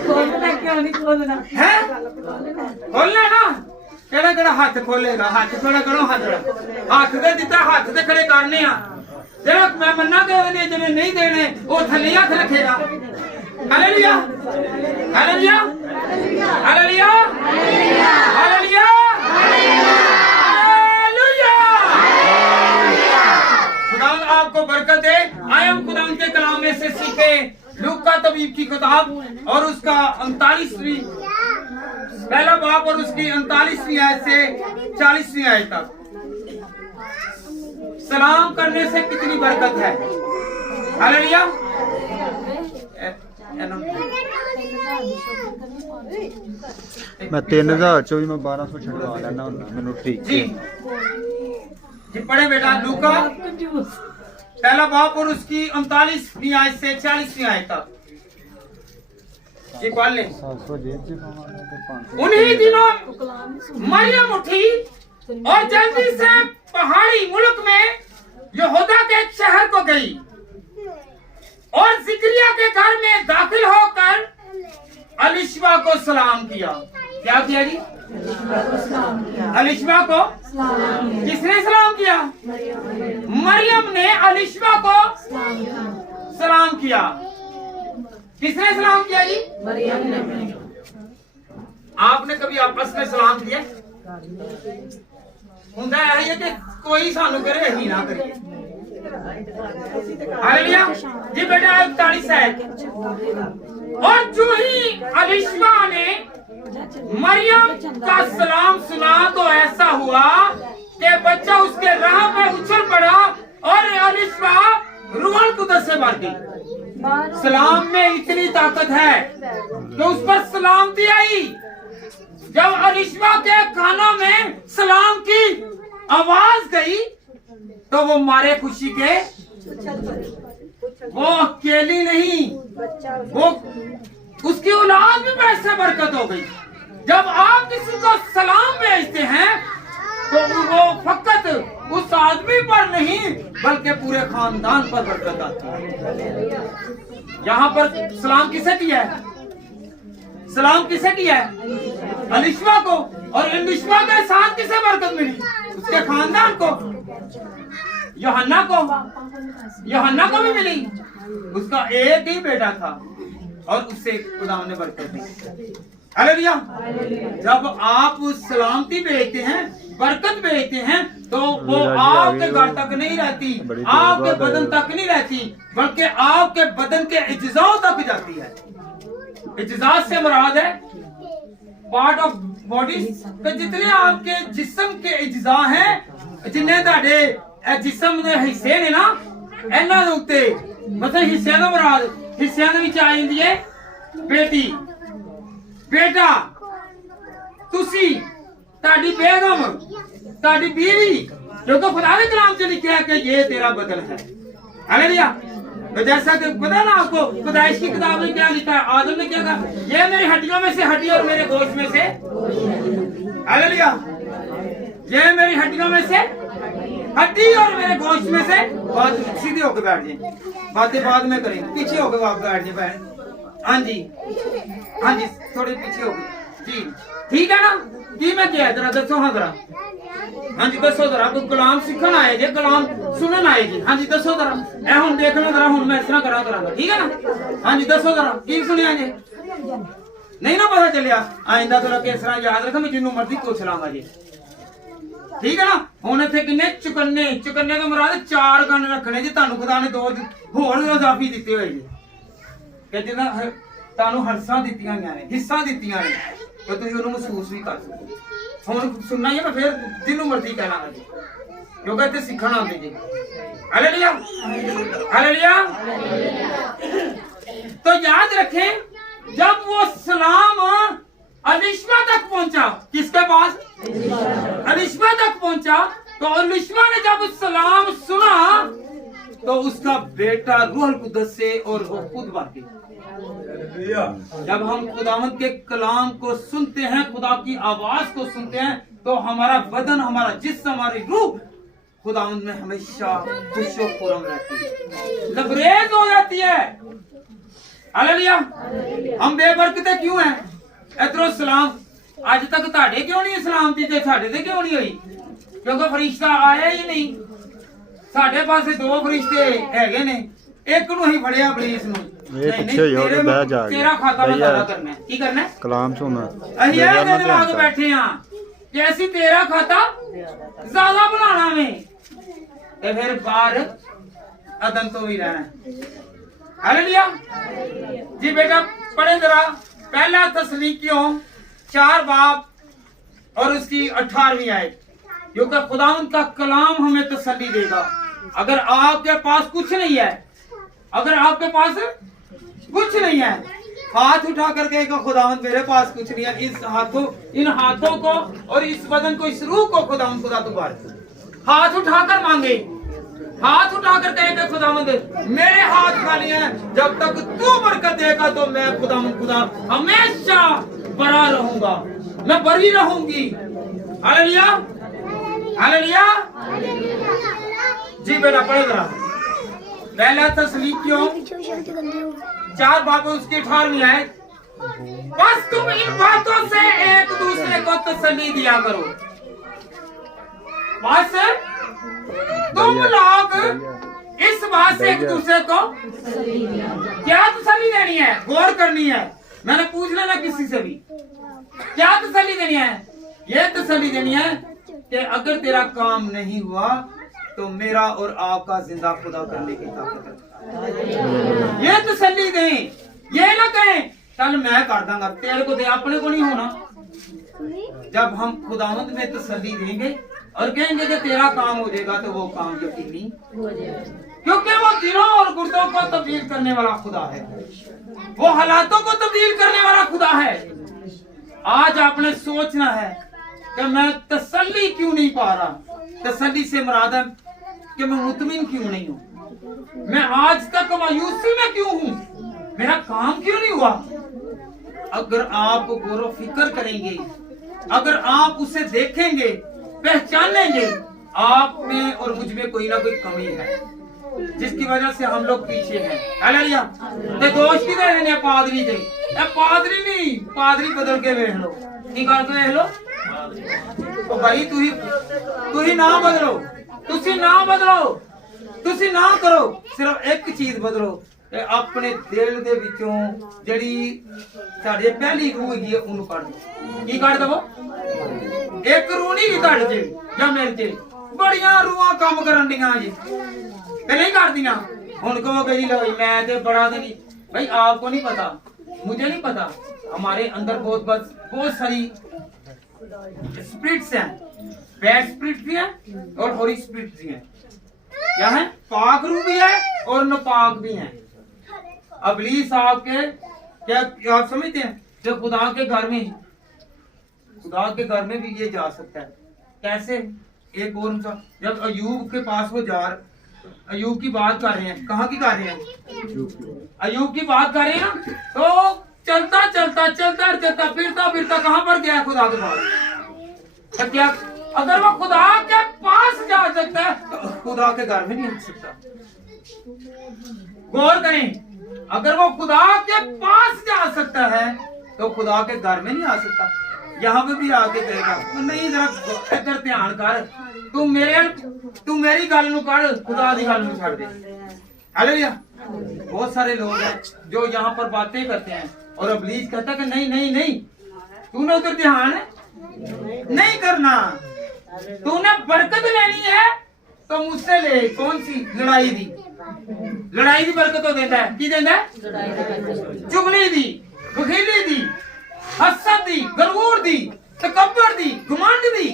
खोलना क्यों नहीं खोलना है? खोलना ना। केड़ा केड़ा हत्थ खोलेगा? हाथ खड़ा करो। हाथ दे दिता, हाथ ते खड़े करने आ। जेड़ा मैं मन्ना के ओने जिन्हें नहीं देने वो थल्ले हाथ रखेगा। Hallelujah. Hallelujah. Hallelujah. Hallelujah. Hallelujah. खुदा आपको बरकत दे। आए हम खुदा के कलाम में से सीखे लूका तबीब की किताब और उसका 39वीं पहला बाब और उसकी 39वीं आयत से 40वीं आयत तक। सलाम करने से कितनी बरकत है। हालेलुया। मैं 3000 मैं 1200 छड़वा लेना हुंदा मैनू ठीक जी। जी पढ़े बेटा लूका पहला बाब और उसकी 39वीं आयत से 40वीं आयत तक। जी पढ़ ले। 700 जेब से पावांगा ते 500 उन्हीं दिनों मरियम उठी और जल्दी से पहाड़ी मुल्क में यहूदा के एक शहर को गई और जिक्रिया के घर में दाखिल होकर अलिशबा को सलाम किया। क्या किया जी? अलिशबा को। किसने सलाम किया? मरियम ने अलिशबा को सलाम किया। किसने सलाम किया जी? मरियम ने। आपने कभी आपस में सलाम किया? हुंदा है कि कोई सानू करे ही ना करिए। हालेलुया। जी बेटा 41 है। और जो ही अलिशबा ने मरियम का सलाम सुना तो ऐसा हुआ कि बच्चा उसके राह में उछल पड़ा और अलिशबा रूहुल कुद्दस से भर गई। सलाम में इतनी ताकत है कि उस पर सलामती आई। जब अलिशबा के कानों में सलाम की आवाज गई तो वो मारे खुशी के, वो अकेली नहीं, वो उसकी औलाद भी वैसे बरकत हो गई। जब आप किसी को सलाम भेजते हैं तो वो फकत उस आदमी पर नहीं बल्कि पूरे खानदान पर बरकत आती है। यहाँ पर सलाम किसे किया है? सलाम किसे किया है? अलिशबा को। और अलिशबा के साथ किसे बरकत मिली? उसके खानदान को। यूहन्ना को भी मिली। उसका एक ही बेटा था और उससे खुदा ने बरकत दी। हालेलुया। जब आप सलामती भेजते हैं, बरकत भेजते हैं तो वो आपके घर तक नहीं रहती, आपके बदन तक नहीं रहती, बल्कि आपके बदन के इज्जाओं तक जाती है। इज्जात से मुराद है पार्ट ऑफ बॉडी ਤੇ ਜਿਤਨੇ आपके जिस्म के अज्जा हैं जिन्ने ਤੁਹਾਡੇ ਇਹ ਜਿਸਮ ਦੇ ਹਿੱਸੇ ਨੇ ਨਾ ਇਹਨਾਂ ਦੇ ਉੱਤੇ ਮਤਲਬ ਹਿੱਸਿਆਂ ਦਾ ਮੁਰਾਦ ਹਿੱਸਿਆਂ ਦੇ ਵਿੱਚ ਆ ਜਾਂਦੀ ਹੈ बेटी बेटा तुसी ताड़ी बेगम ताड़ी बीवी क्योंकि खुदा के कलाम से लिखा है कि ये तेरा बदन है हालेलुया। तो जैसा कि पता ना आपको पैदाइश की किताब में क्या लिखा है आदम ने क्या कहा ये मेरी हड्डियों में से हड्डी और मेरे गोश्त में से हालेलुया ये मेरी हड्डियों में से हड्डी और मेरे गोश्त में से बात सीधे होकर बैठ जाए बातें बाद में करेंगे पीछे होकर आप बैठ जाए बहन हाँ जी थोड़े पीछे हो गए जी ठीक है ना की मैं क्या जरा दसो हाँ जरा हाँ जी दसो जरा कोई कलाम सीखन आए जे कलाम सुनन आए जी हाँ जी दसो जरा ए हुन देख लो जरा हुन मैं इस तरह करांगा ठीक है ना हाँ जी दसो जरा की सुनिया जे नहीं ना पता चलिया आइंदा तो किस तरह याद रखो मैं जिन्नू मर्जी पूछ लांगा जी ठीक है ना हुन इत्थे किन्ने चुकन्ने चुकन्ने तो मुराद 4 गन रखने जी तुहानू खुदा ने 2 होर इजाफी दित्ते होए जी कि जिन्ना तानू हरसा दित्तियां गईयां ने हिस्सा दित्तियां ने तो तुसीं ओनू महसूस भी कर सकते हुण सुनना ही मैं फिर जिन्नू मर्जी कह लांगा जी क्योंकि इत्थे सीखण आंदे जी हालेलुया हालेलुया। तो याद रखें जब वो सलाम अलिशमा तक पहुंचा किसके पास अलिशमा तक पहुंचा तो अलिशमा ने जब सलाम सुना तो उसका बेटा रूह कुद्दस से और वो खुद बाकी जब हम खुदावंद के कलाम को सुनते हैं खुदा की आवाज को सुनते हैं तो हमारा बदन हमारा जिस्म हमारी रूह खुदावंद में हमेशा खुशो खुरम रहती है लबरेज हो जाती है हालेलुया। हम बेबरकते क्यों हैं इधरों सलाम आज तक ताड़े क्यों नहीं सलामती ते साडे ते क्यों नहीं हुई क्योंकि फरिश्ता आया ही नहीं साडे पास 2 फरिश्ते हैगे ने एक नु ही फड़िया इबलीस नु ये पीछे हो के बैठ जा तेरा खाता मैं सारा करना है की करना है कलाम सुन अही ये दिन लाग बैठे हां कि ऐसी तेरा खाता ज्यादा बनाना में ते फिर बाहर अदन तो भी रहना हालेलुया जी बेटा पढ़े जरा पहला तस्लीकियों 4 बाब और उसकी 18वीं आयत क्योंकि खुदावंद का कलाम हमें तसल्ली देगा। अगर आपके पास कुछ नहीं है अगर आपके पास कुछ नहीं है हाथ उठा कर कहेगा खुदावंद मेरे पास कुछ नहीं है इन हाथों को और इस बदन को इस रूह को खुदावंद खुदा तुम्हारे हाथ उठाकर मांगे हाथ उठाकर कहेगा खुदावंद मेरे हाथ खाली हैं जब तक तू बरकत देगा तो मैं खुदावंद खुदा हमेशा बरा रहूंगा मैं बरी रहूंगी हालेलुया हालेलुया जी बेटा पढ़े जरा पहला तस्लीकियों 4 बाब उसकी 18वीं आयत बस तुम इन बातों से एक दूसरे को तसल्ली दिया करो बस तुम लोग इस बात से एक दूसरे को क्या तसल्ली देनी है गौर करनी है मैंने पूछ लेना किसी से भी क्या तसल्ली देनी है ये तसल्ली देनी है कि अगर तेरा काम नहीं हुआ तो मेरा और आपका जिंदा खुदा करने की ताकत है ये तसल्ली दें ये ना कहें चल मैं कर दूंगा तेरे को दे अपने को नहीं होना जब हम खुदावंद में तसल्ली देंगे और कहेंगे कि तेरा काम हो जाएगा तो वो काम यकीनी क्योंकि वो दिलों और गुर्दों को तब्दील करने वाला खुदा है वो हालातों को तब्दील करने वाला खुदा है। आज आपने सोचना है कि मैं तसल्ली क्यों नहीं पा रहा तसल्ली से मुराद है कि मैं मुतमिन क्यों नहीं हूँ मैं आज तक मायूसी में क्यों हूँ मेरा काम क्यों नहीं हुआ। अगर आप गौर फिक्र करेंगे अगर आप उसे देखेंगे पहचानेंगे आप में और मुझ में कोई ना कोई कमी है जिसकी वजह से हम लोग पीछे हैं हालेलुया। ते दोष की दे देने पादरी दे ए पादरी नहीं पादरी बदल के देख लो की करके देख लो ओ भाई तू ही ना बदलो तुसी ना करो सिर्फ एक चीज बदलो कि अपने दिल दे विचों जड़ी साडे पहली रूह हैगी है उन्हें काट दो की काट दो एक रूह नहीं काट जे या मेरे जे बड़ियां रूहां काम करन दियां जी ते नहीं करदियां हुन कहोगे जी लो मैं ते बड़ा नहीं भाई आपको नहीं पता मुझे नहीं पता, हमारे अंदर बहुत सारी स्पिरिट्स हैं, बैड स्पिरिट भी है और होली स्पिरिट भी है। क्या है? पाक रूह भी है और नापाक भी है। इब्लीस आपके क्या आप समझते हैं जो खुदा के घर में भी ये जा सकता है। कैसे? एक और जब अयूब के पास वो अयूब की बात कर रहे हैं, कहाँ की कर रहे हैं? अयूब की बात कर रहे हैं ना, तो चलता फिरता कहाँ पर गया? खुदा के पास। तो क्या अगर वो खुदा के पास जा सकता है तो खुदा के घर में नहीं आ सकता? गौर करें, अगर वो खुदा के पास जा सकता है तो खुदा के घर में नहीं आ सकता। यहाँ पे भी आके कहेगा नहीं, जरा इधर ध्यान कर, तू मेरी गल नू कर, खुदा दी गल नू छड़ दे। हालेलुया। बहुत सारे लोग हैं जो यहाँ पर बातें करते हैं और इब्लीस कहता है कि नहीं, तूने उधर ध्यान नहीं करना, तूने बरकत लेनी है तो मुझसे ले। कौन सी? लड़ाई दी बरकत तो देता है। की देता है? चुगली दी, बखीली दी, हसद दी, गरूर दी, तकब्बर दी, घमंड दी,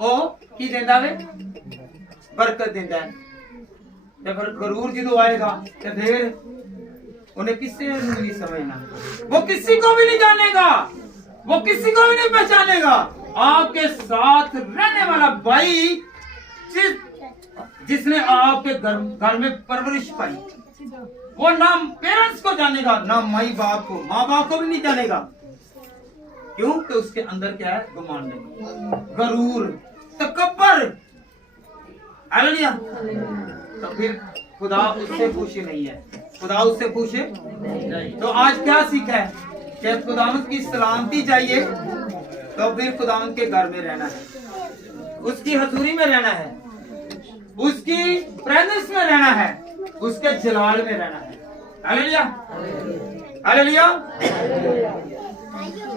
ओ की देता है? बरकत देता है। तो फिर गरूर जो आएगा तो फिर उन्हें किससे नहीं समझना, वो किसी को भी नहीं जानेगा, वो किसी को भी नहीं पहचानेगा। आपके साथ रहने वाला भाई जिसने आपके घर में परवरिश पाई, वो ना पेरेंट्स को जानेगा, ना माँ बाप को भी नहीं जानेगा। क्यों? कि उसके अंदर क्या है? घमंड, गरूर, तकब्बर। हालेलुया। तो फिर खुदा उससे पूछे नहीं है, खुदा उससे पूछे नहीं। तो आज क्या सीखा है कि खुदावंद की सलामती चाहिए तो फिर खुदावंद के घर में रहना है, उसकी हजूरी में रहना है, उसकी प्रेजेंस में रहना है, उसके जलाल में रहना है। Hallelujah, hallelujah.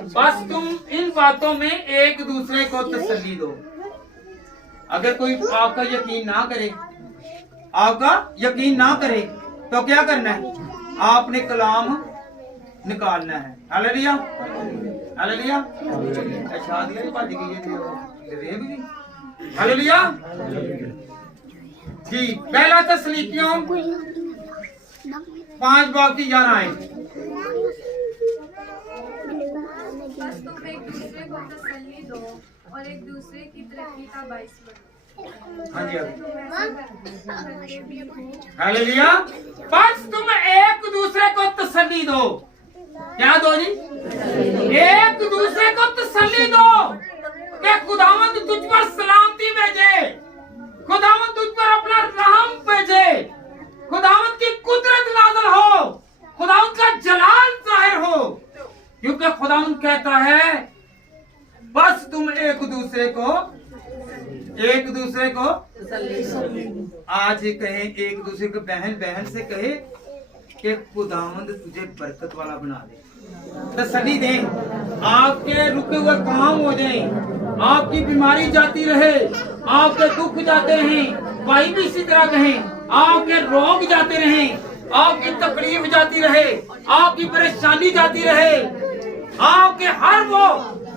बस तुम इन बातों में एक दूसरे को तसल्ली दो। अगर कोई आपका यकीन ना करे तो क्या करना है? आपने कलाम निकालना है। Hallelujah, hallelujah. शादी भज गई है। हालेलुया जी। पहला तसलीकियों 5:11 आए। बस तुम एक दूसरे को तसल्ली दो और एक दूसरे की तरक्की का बाइस बनो। हाँ जी, हालेलुया। बस तुम एक दूसरे को तसल्ली दो। क्या दो जी? एक दूसरे को तसल्ली दो कि खुदावंद तुझ पर सलामती भेजे, खुदावंद तुझ पर अपना रहम भेजे, खुदावंद की कुदरत नाज़िल हो, खुदावंद का जलाल जाहिर हो। क्योंकि खुदावंद कहता है बस तुम एक दूसरे को आज कहे, एक दूसरे को बहन से कहे कि खुदावंद तुझे बरकत वाला बना दे, तसल्ली दे, आपके रुके हुए काम हो जाएं, आपकी बीमारी जाती रहे, आपके दुख जाते रहें, भाई भी इसी तरह कहें, आपके रोग जाते रहें, आपकी तकलीफ जाती रहे, आपकी परेशानी जाती रहे, आपके हर वो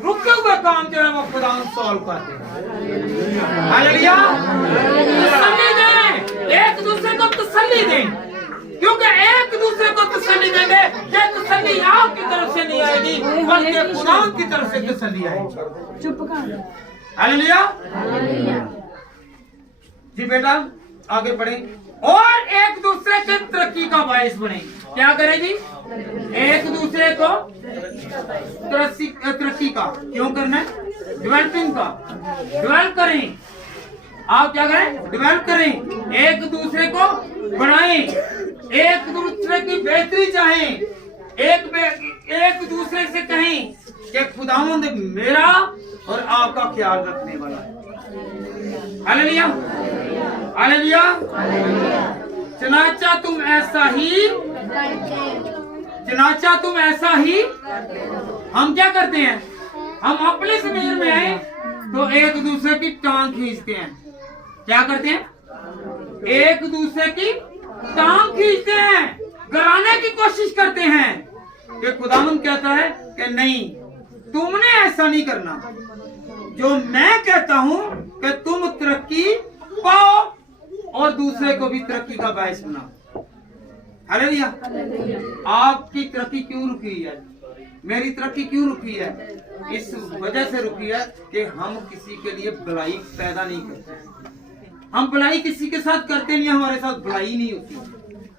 रुके हुए काम जो है वो खुदा सॉल्व कर दे। हालेलुया। तसल्ली दें, एक दूसरे को तसल्ली दें, क्योंकि एक दूसरे को तसल्ली देंगे ये तसल्ली आपकी तरफ से नहीं आएगी बल्कि खुदा की तरफ से तसल्ली आएगी। चुप कर। हालेलुया जी। बेटा आगे बढ़े और एक दूसरे के तरक्की का बायस बने। क्या करेगी? एक दूसरे को तरक्की का क्यों करना है? डेवलपिंग का। डेवलप करें, आप क्या करें? डेवलप करें, एक दूसरे को बढ़ाएं, एक दूसरे की बेहतरी चाहें, एक दूसरे से कहें कि खुदावंद मेरा और आपका ख्याल रखने वाला है। Hallelujah, hallelujah. चनाचा तुम ऐसा ही हम क्या करते हैं? हम अपने ज़मीर में आए तो एक दूसरे की टांग खींचते हैं। क्या करते हैं? एक दूसरे की टांग खींचते हैं, गिराने की कोशिश करते हैं। कि खुदावंद कहता है कि नहीं, तुमने ऐसा नहीं करना। जो मैं कहता हूं कि तुम तरक्की पाओ और दूसरे को भी तरक्की का बायस बनाओ। हालेलुया। आपकी तरक्की क्यों रुकी है? मेरी तरक्की क्यों रुकी है? इस वजह से रुकी है कि हम किसी के लिए भलाई पैदा नहीं करते। हम भलाई किसी के साथ करते नहीं, हमारे साथ भलाई नहीं होती।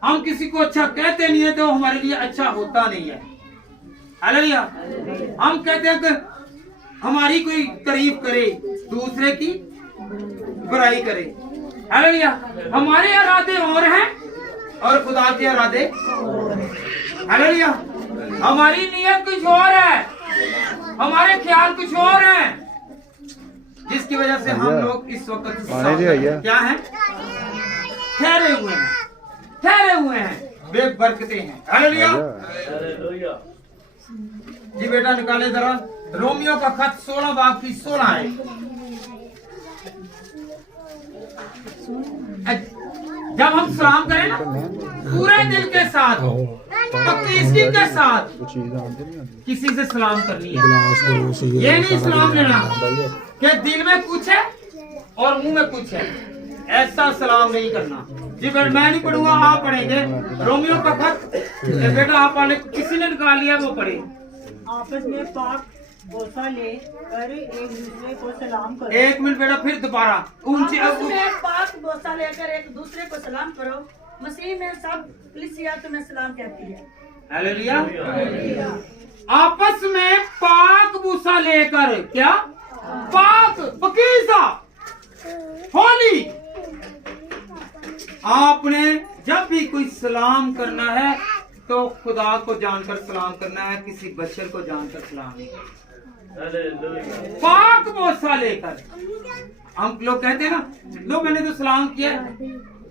हम किसी को अच्छा कहते नहीं है तो हमारे लिए अच्छा होता नहीं है। हालेलुया। हम कहते हैं कि हमारी कोई तारीफ करे, दूसरे की बुराई करे। हालेलुया। हमारे इरादे और हैं और खुदा के इरादे। हालेलुया। हमारी नीयत कुछ और है, हमारे ख्याल कुछ और हैं, जिसकी वजह से हम लोग इस वक्त क्या हैं? ठहरे हुए हैं, ठहरे हुए हैं, बेबरकते हैं। हालेलुया। जी बेटा निकाले जरा रोमियो का खत 16 बाब की 16 है। जब हम सलाम करें ना पूरे दिल के साथ, पक्की के साथ किसी से सलाम करनी है। ये नहीं सलाम लेना कि दिल में कुछ है और मुंह में कुछ है, ऐसा सलाम नहीं करना। जी मैं नहीं पढ़ूंगा, आप पढ़ेंगे रोमियो का खत। बेटा आप पढ़े, किसी ने निकाल लिया वो पढ़े। आपस में पाक बोसा ले कर एक दूसरे को सलाम करो। एक मिनट बेटा, फिर दोबारा ऊंची आपस में पाक बोसा लेकर एक दूसरे को सलाम करो। मसीह में सब कलीसिया तुम्हें सलाम कहती है। हालेलुया। आपस में पाक बूसा लेकर, क्या पाक पकीज़ा होली। आपने जब भी कोई सलाम करना है तो खुदा को जानकर सलाम करना है, किसी बशर को जानकर सलाम नहीं। पाक बोसा लेकर हम लोग कहते हैं ना, लो मैंने तो सलाम किया,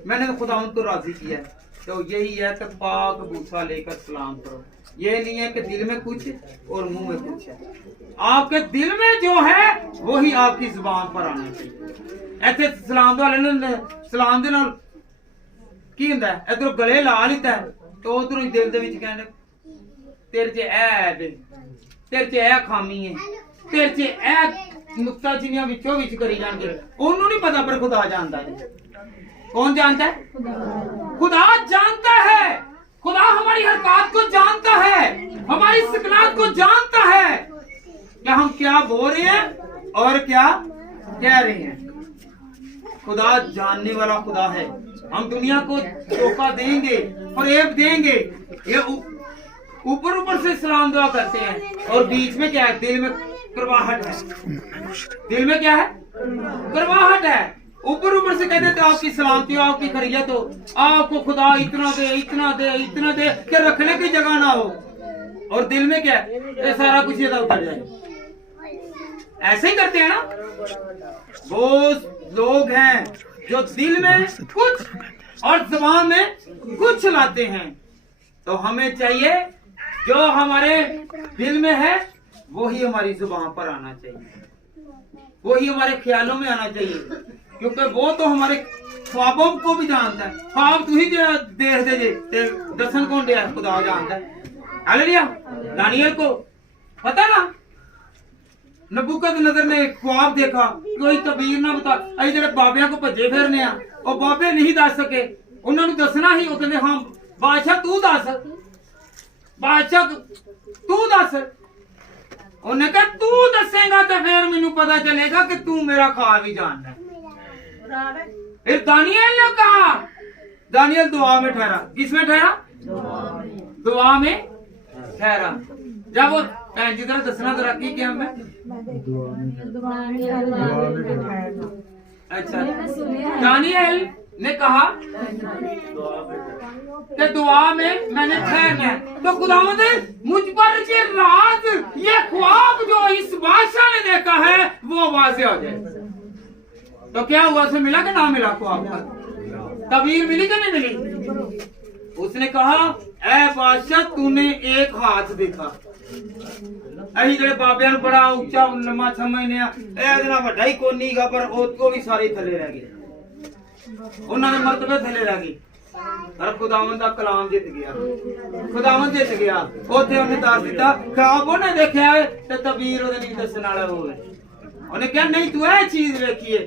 मैंने तो खुदा उनको राजी किया। तो यही है कि पाक बूसा लेकर सलाम करो। ये नहीं है कि दिल में कुछ और मुंह में कुछ है। आपके दिल में जो है वही आपकी जुबान पर आना चाहिए। ऐसे सलाम सलाम दे नाल की हुंदा है, इधरों गले ला लेता है तो उधरों ही दिल दे विच कहने तेरे च ऐ तेरे च ऐ खामी है, तेरे च ऐ नुक्ता चिनिया विचों विच करी जाएंगे। उन्होंने नहीं पता पर खुदा जानता है। कौन जानता है? खुदा जानता है। खुदा हमारी हरकत को जानता है, हमारी सकनात को जानता है कि हम क्या बोल रहे हैं और क्या कह रहे हैं। खुदा जानने वाला खुदा है। हम दुनिया को धोखा देंगे, फरेब देंगे, ये ऊपर ऊपर से सलाम दुआ करते हैं और बीच में क्या है? दिल में करवाहट है। दिल में क्या है? करवाहट है। ऊपर ऊपर से कहते तो आपकी सलामती हो, आपकी खैरियत हो, आपको खुदा इतना दे इतना दे इतना दे कि रखने की जगह ना हो, और दिल में क्या है? ये सारा कुछ इधर उतर जाए। ऐसे ही करते हैं ना वो लोग हैं जो दिल में कुछ और जुबान में कुछ लाते हैं। तो हमें चाहिए जो हमारे दिल में है वही हमारी जुबान पर आना चाहिए, वही हमारे ख्यालों में आना चाहिए, क्योंकि वो तो हमारे ख्वाबों को भी जानता है। ख्वाब तू ही देख दे, दर्शन कौन दिया? खुदा जानता है। हालेलुया। दानियल को पता ना, नबूकदनेस्सर ने ख्वाब देखा, कोई तबीर ना बता, अं जो बाबिया को भजे फिरने और बाबे नहीं दस सके, उन्होंने दसना ही। वो कहते हाँ बादशाह तू दस, बादशाह तू दस। उन्हें कहा तू दसेगा तो फिर मैनू पता चलेगा कि तू मेरा ख्वाब ही जानना है। फिर दानियल ने कहा, दानियल दुआ में ठहरा। किसमें ठहरा? दुआ में ठहरा। जब वो जी तरह दसना तो रखी क्या मैं अच्छा, दानियल ने कहा कि दुआ में मैंने ठहरना है। तो खुदावंद मुझ पर ये राज, ये ख्वाब जो इस बादशाह ने देखा है वो वाज़ेह हो जाए। तो क्या हुआ? उसे मिला कि ना मिला? ख्वाब का तबीर मिली कि नहीं मिली? उसने कहा ऐ बादशाह तूने एक हाथ देखा। अही जेडे बाबिया बड़ा उच्चा लम्मा समझने वड्डा ही कोई नहीं गा, पर उसको भी सारे थले रह गए, उन्होंने मरतबे थले रह गए। और खुदावंद दा कलाम जित गया, खुदावंद जित गया। ਉੱਥੇ ਉਹਨੇ ਦੱਸ ਦਿੱਤਾ ख्वाब ਉਹਨੇ ਦੇਖਿਆ ਹੈ ਤੇ ਤਬੀਰ ਉਹਦੇ ਨਹੀਂ ਦੱਸਣ ਵਾਲਾ ਹੋਵੇ। ਉਹਨੇ ਕਿਹਾ ਨਹੀਂ ਤੂੰ ਇਹ ਚੀਜ਼ ਵੇਖੀ ਹੈ।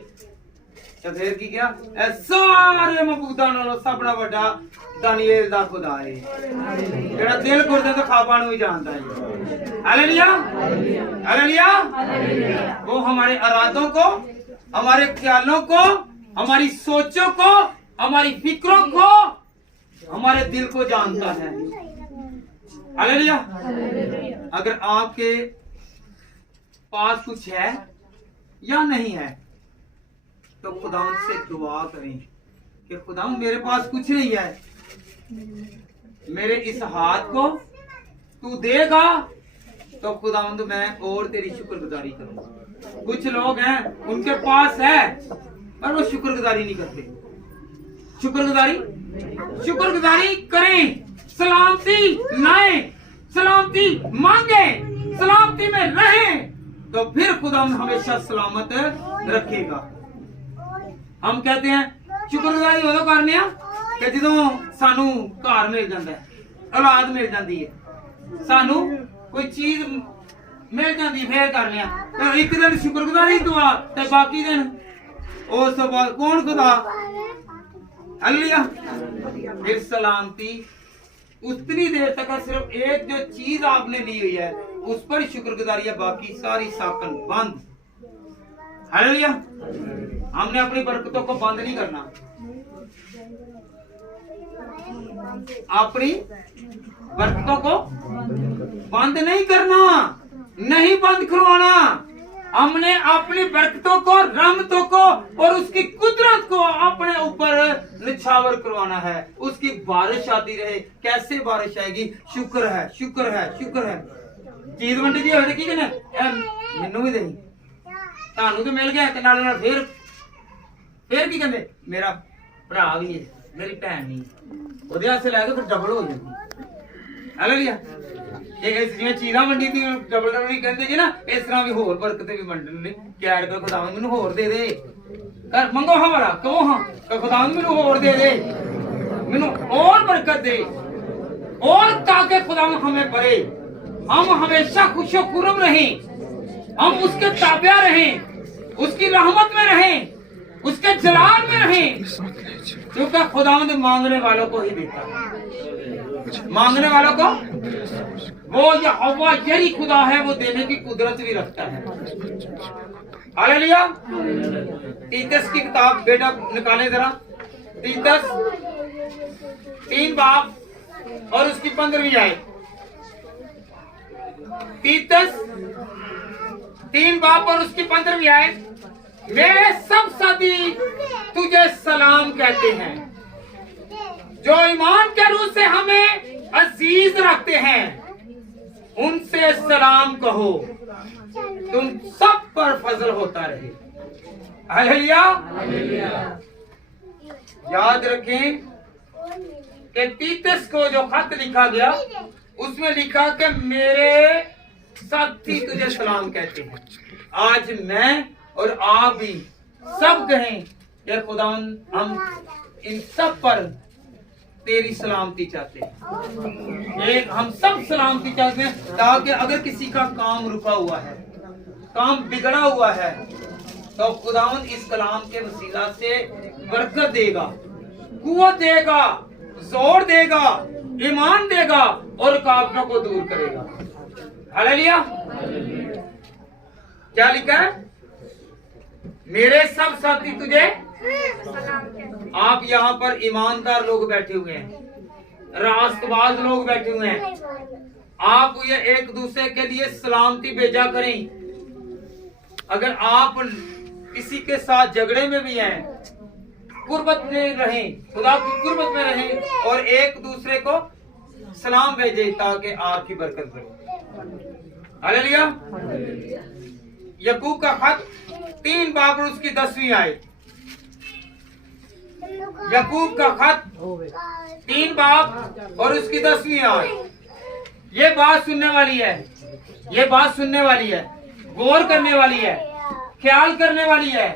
ਤੇ ਫਿਰ ਕੀ ਕਿਹਾ ਇਹ ਸਾਰੇ ਮਬੂਦਾਂ ਨਾਲੋਂ ਸਭ ਤੋਂ ਵੱਡਾ दानिएल दा खुदा है जेड़ा दिल गुरदे ते ख्वाबां नूं भी जानदा है। Hallelujah hallelujah. वो हमारे इरादों को, हमारे ख्यालों को, हमारी सोचों को, हमारी फिक्रों को, हमारे दिल को जानता है। हालेलुया। अगर आपके पास कुछ है या नहीं है तो खुदावंद से दुआ करें कि खुदावंद मेरे पास कुछ नहीं है, मेरे इस हाथ को तू देगा तो खुदावंद मैं और तेरी शुक्रगुजारी करूंगा। कुछ लोग हैं उनके पास है पर वो शुक्रगुजारी नहीं करते। शुक्रगुजारी करें, सलामती लाएं, सलामती मांगे, सलामती में रहें तो फिर खुदावंद हमेशा सलामत रखेगा। हम कहते हैं शुक्रगुजारी उदों करने कि ਜਦੋਂ ਸਾਨੂੰ ਘਰ ਮਿਲ ਜਾਂਦਾ ਹੈ, ਔਲਾਦ ਮਿਲ ਜਾਂਦੀ ਹੈ, ਸਾਨੂੰ ਕੋਈ ਚੀਜ਼ ਮਿਲ ਜਾਂਦੀ ਫੇਰ ਕਰਨੇ ਆ। ਤੇ ਇੱਕ ਦਿਨ ਸ਼ੁਕਰਗੁਜ਼ਾਰੀ ਦੁਆ ਤੇ ਬਾਕੀ ਦਿਨ ਉਸ ਤੋਂ ਬਾਅਦ ਕੌਣ खुदा। हालेलुया। फिर सलामती उतनी देर तक सिर्फ एक जो चीज आपने ली हुई है उस पर शुक्रगुजारी है, बाकी सारी साकन बंद। हालेलुया। हमने अपनी बरकतों को बंद नहीं करना, अपनी बरकतों को बंद नहीं करना, नहीं बंद करवाना। हमने अपनी बरकतों को, रहमतों को और उसकी कुदरत को अपने ऊपर निछावर करवाना है। उसकी बारिश आती रहे। कैसे बारिश आएगी? शुक्र है, शुक्र है, शुक्र है। चीज वंडी दी होवे की कहने मैनू भी देई, तानू तो मिल गया ते नाल नाल फिर की कहंदे मेरा भरा भी है, मेरी भैन नहीं, ਉਹਦੇ ਵਾਸਤੇ ਲੈ ਕੇ ਫਿਰ ਡਬਲ ਹੋ ਜਾਂਦੀ। ਹਾਲੇਲੂਇਆ। ਇਹ ਜਿਵੇਂ ਚੀਜ਼ਾਂ ਵੰਡੀ ਦੀ ਡਬਲ ਵੀ ਕਹਿੰਦੇ ਜੀ ਨਾ, ਇਸ ਤਰ੍ਹਾਂ ਵੀ ਹੋਰ ਬਰਕਤ ਵੀ ਵੰਡਣ ਲਈ ਕਿਹਾ ਕਰ ਖੁਦਾਵੰਦ ਮੈਨੂੰ ਹੋਰ ਦੇ ਦੇ। ਕਰ ਮੰਗੋ ਹਮਾਰਾ ਕਹੋ ਹਾਂ ਕਿ ਖੁਦਾਵੰਦ ਮੈਨੂੰ ਹੋਰ ਦੇ ਦੇ, ਮੈਨੂੰ और बरकत दे, और ताकि खुदावंद हमें भरे, हम हमेशा खुशो खुर्रम रहें, हम उसके ताबिया रहें, उसकी रहमत में रहें, उसके जलाल में रहें, क्योंकि खुदावंद मांगने वालों को ही देता है। मांगने वालों को वो यहोवा यही खुदा है, वो देने की कुदरत भी रखता है। हालेलुया। तीतस की किताब बेटा निकाले जरा, तीतस 3 बाब और उसकी 15वीं आयत। तीतस 3 बाब और उसकी 15वीं आयत। मेरे सब साथी तुझे सलाम कहते हैं, जो ईमान के रूह से हमें अजीज रखते हैं, उनसे सलाम कहो, तुम सब पर फजल होता रहे। हालेलुया। याद रखें कि तीतस को जो खत लिखा गया उसमें लिखा कि मेरे साथी तुझे सलाम कहते हैं। आज मैं और आप भी सब कहें कि खुदावंद हम इन सब पर तेरी सलामती चाहते हैं। एक हम सब सलामती चाहते हैं ताकि अगर किसी का काम रुका हुआ है, काम बिगड़ा हुआ है, तो खुदावंद इस कलाम के वसीला से बरकत देगा, कुव्वत देगा, जोर देगा, ईमान देगा और रुकावटों को दूर करेगा। हालेलुया। क्या लिखा है? मेरे सब साथी तुझे। आप यहाँ पर ईमानदार लोग बैठे हुए हैं, रास्तबाज लोग बैठे हुए हैं, आप ये एक दूसरे के लिए सलामती भेजा करें। अगर आप किसी के साथ झगड़े में भी हैं, कुर्बत में रहें, खुदा की कुर्बत में रहें और एक दूसरे को सलाम भेजें ताकि आपकी बरकत बढ़े। हालेलुया। याकूब का खत 3 बाब और उसकी 10वीं आयत। याकूब का खत 3 बाब और उसकी 10वीं आयत। ये बात सुनने वाली है, ये बात सुनने वाली है, गौर करने वाली है, ख्याल करने वाली है।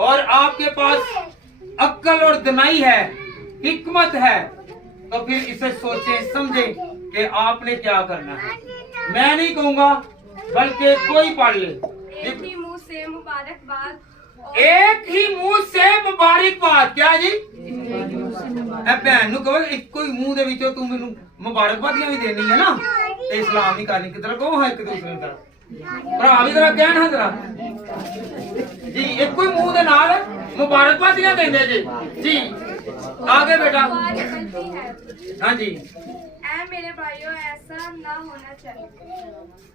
और आपके पास अक्ल और दनाई है हिकमत है तो फिर इसे सोचें समझें कि आपने क्या करना है। मैं नहीं कहूँगा बल्कि कोई पढ़ ले। एक ही मुंह से मुबारकबाद एक ही मुंह से मुबारकबाद। क्या जी? भैन नूं कहो इको ही मुंह दे विचों तू मैनूं मुबारकबादियां भी देनी है ना ते इस्लाम भी करनी किधर को है एक दूसरे तरफ भरा भी जरा कहना जरा जी इको ही मुंह दे नाल मुबारकबादियां देंदे जी। आगे बेटा। निकलती है। हाँ जी। ऐ मेरे भाइयों ऐसा ना होना चाहिए।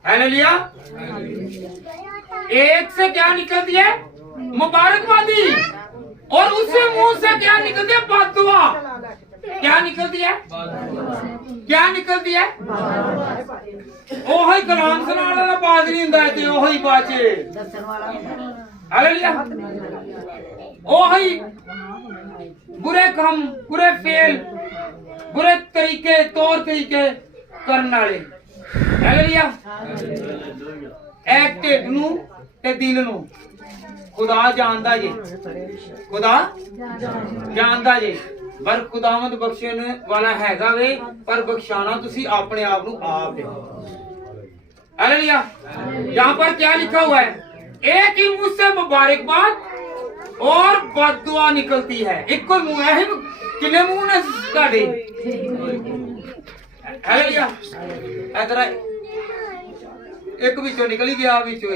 हालेलुया। एक से क्या निकलती है? मुबारकबादी। और उससे मुंह से क्या निकलती है? बद्दुआ। क्या निकलती है? क्या निकलती है? ओही कलाम सुनाने वाला बाज नहीं हुंदा ते ओही बाचे। हालेलुया। ओही बुरे काम, बुरे फेल, बुरे तरीके तौर तरीके करने वाले। हालेलुया। एक ढिड नूं ते दिल नूं खुदा जानदा जी, खुदा जानदा जी, पर खुदावंद बख्शण वाला हैगा वे, पर बख्शाना तुसी अपने आप नूं आप दे। हालेलुया। यहाँ पर क्या लिखा हुआ है? एक ही मुंह से मुबारकबाद और बद्दुआ निकलती है। एक कोई मुंह है किन्ने मुंह ने काटे। हालेलुया। इधर एक विचों निकल गया, विचों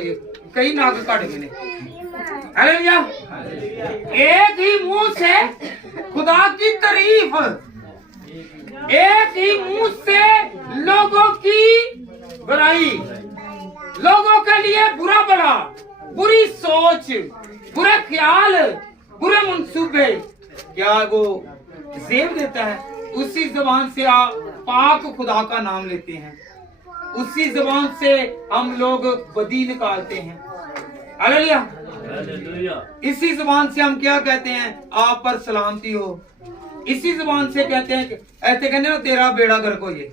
कई नाक काट गए ने। हालेलुया। एक ही मुंह से खुदा की तारीफ, एक ही मुंह से लोगों की बुराई, लोगों के लिए बुरा भला, बुरी सोच, बुरे ख्याल, बुरे मंसूबे क्या वो जेब देता है। उसी जबान से आप पाक खुदा का नाम लेते हैं, उसी जबान से हम लोग बदी निकालते हैं। हालेलुया। इसी जबान से हम क्या कहते हैं? आप पर सलामती हो। इसी जबान से कहते हैं, ऐसे कहने हो तेरा बेड़ा गर्क हो जे,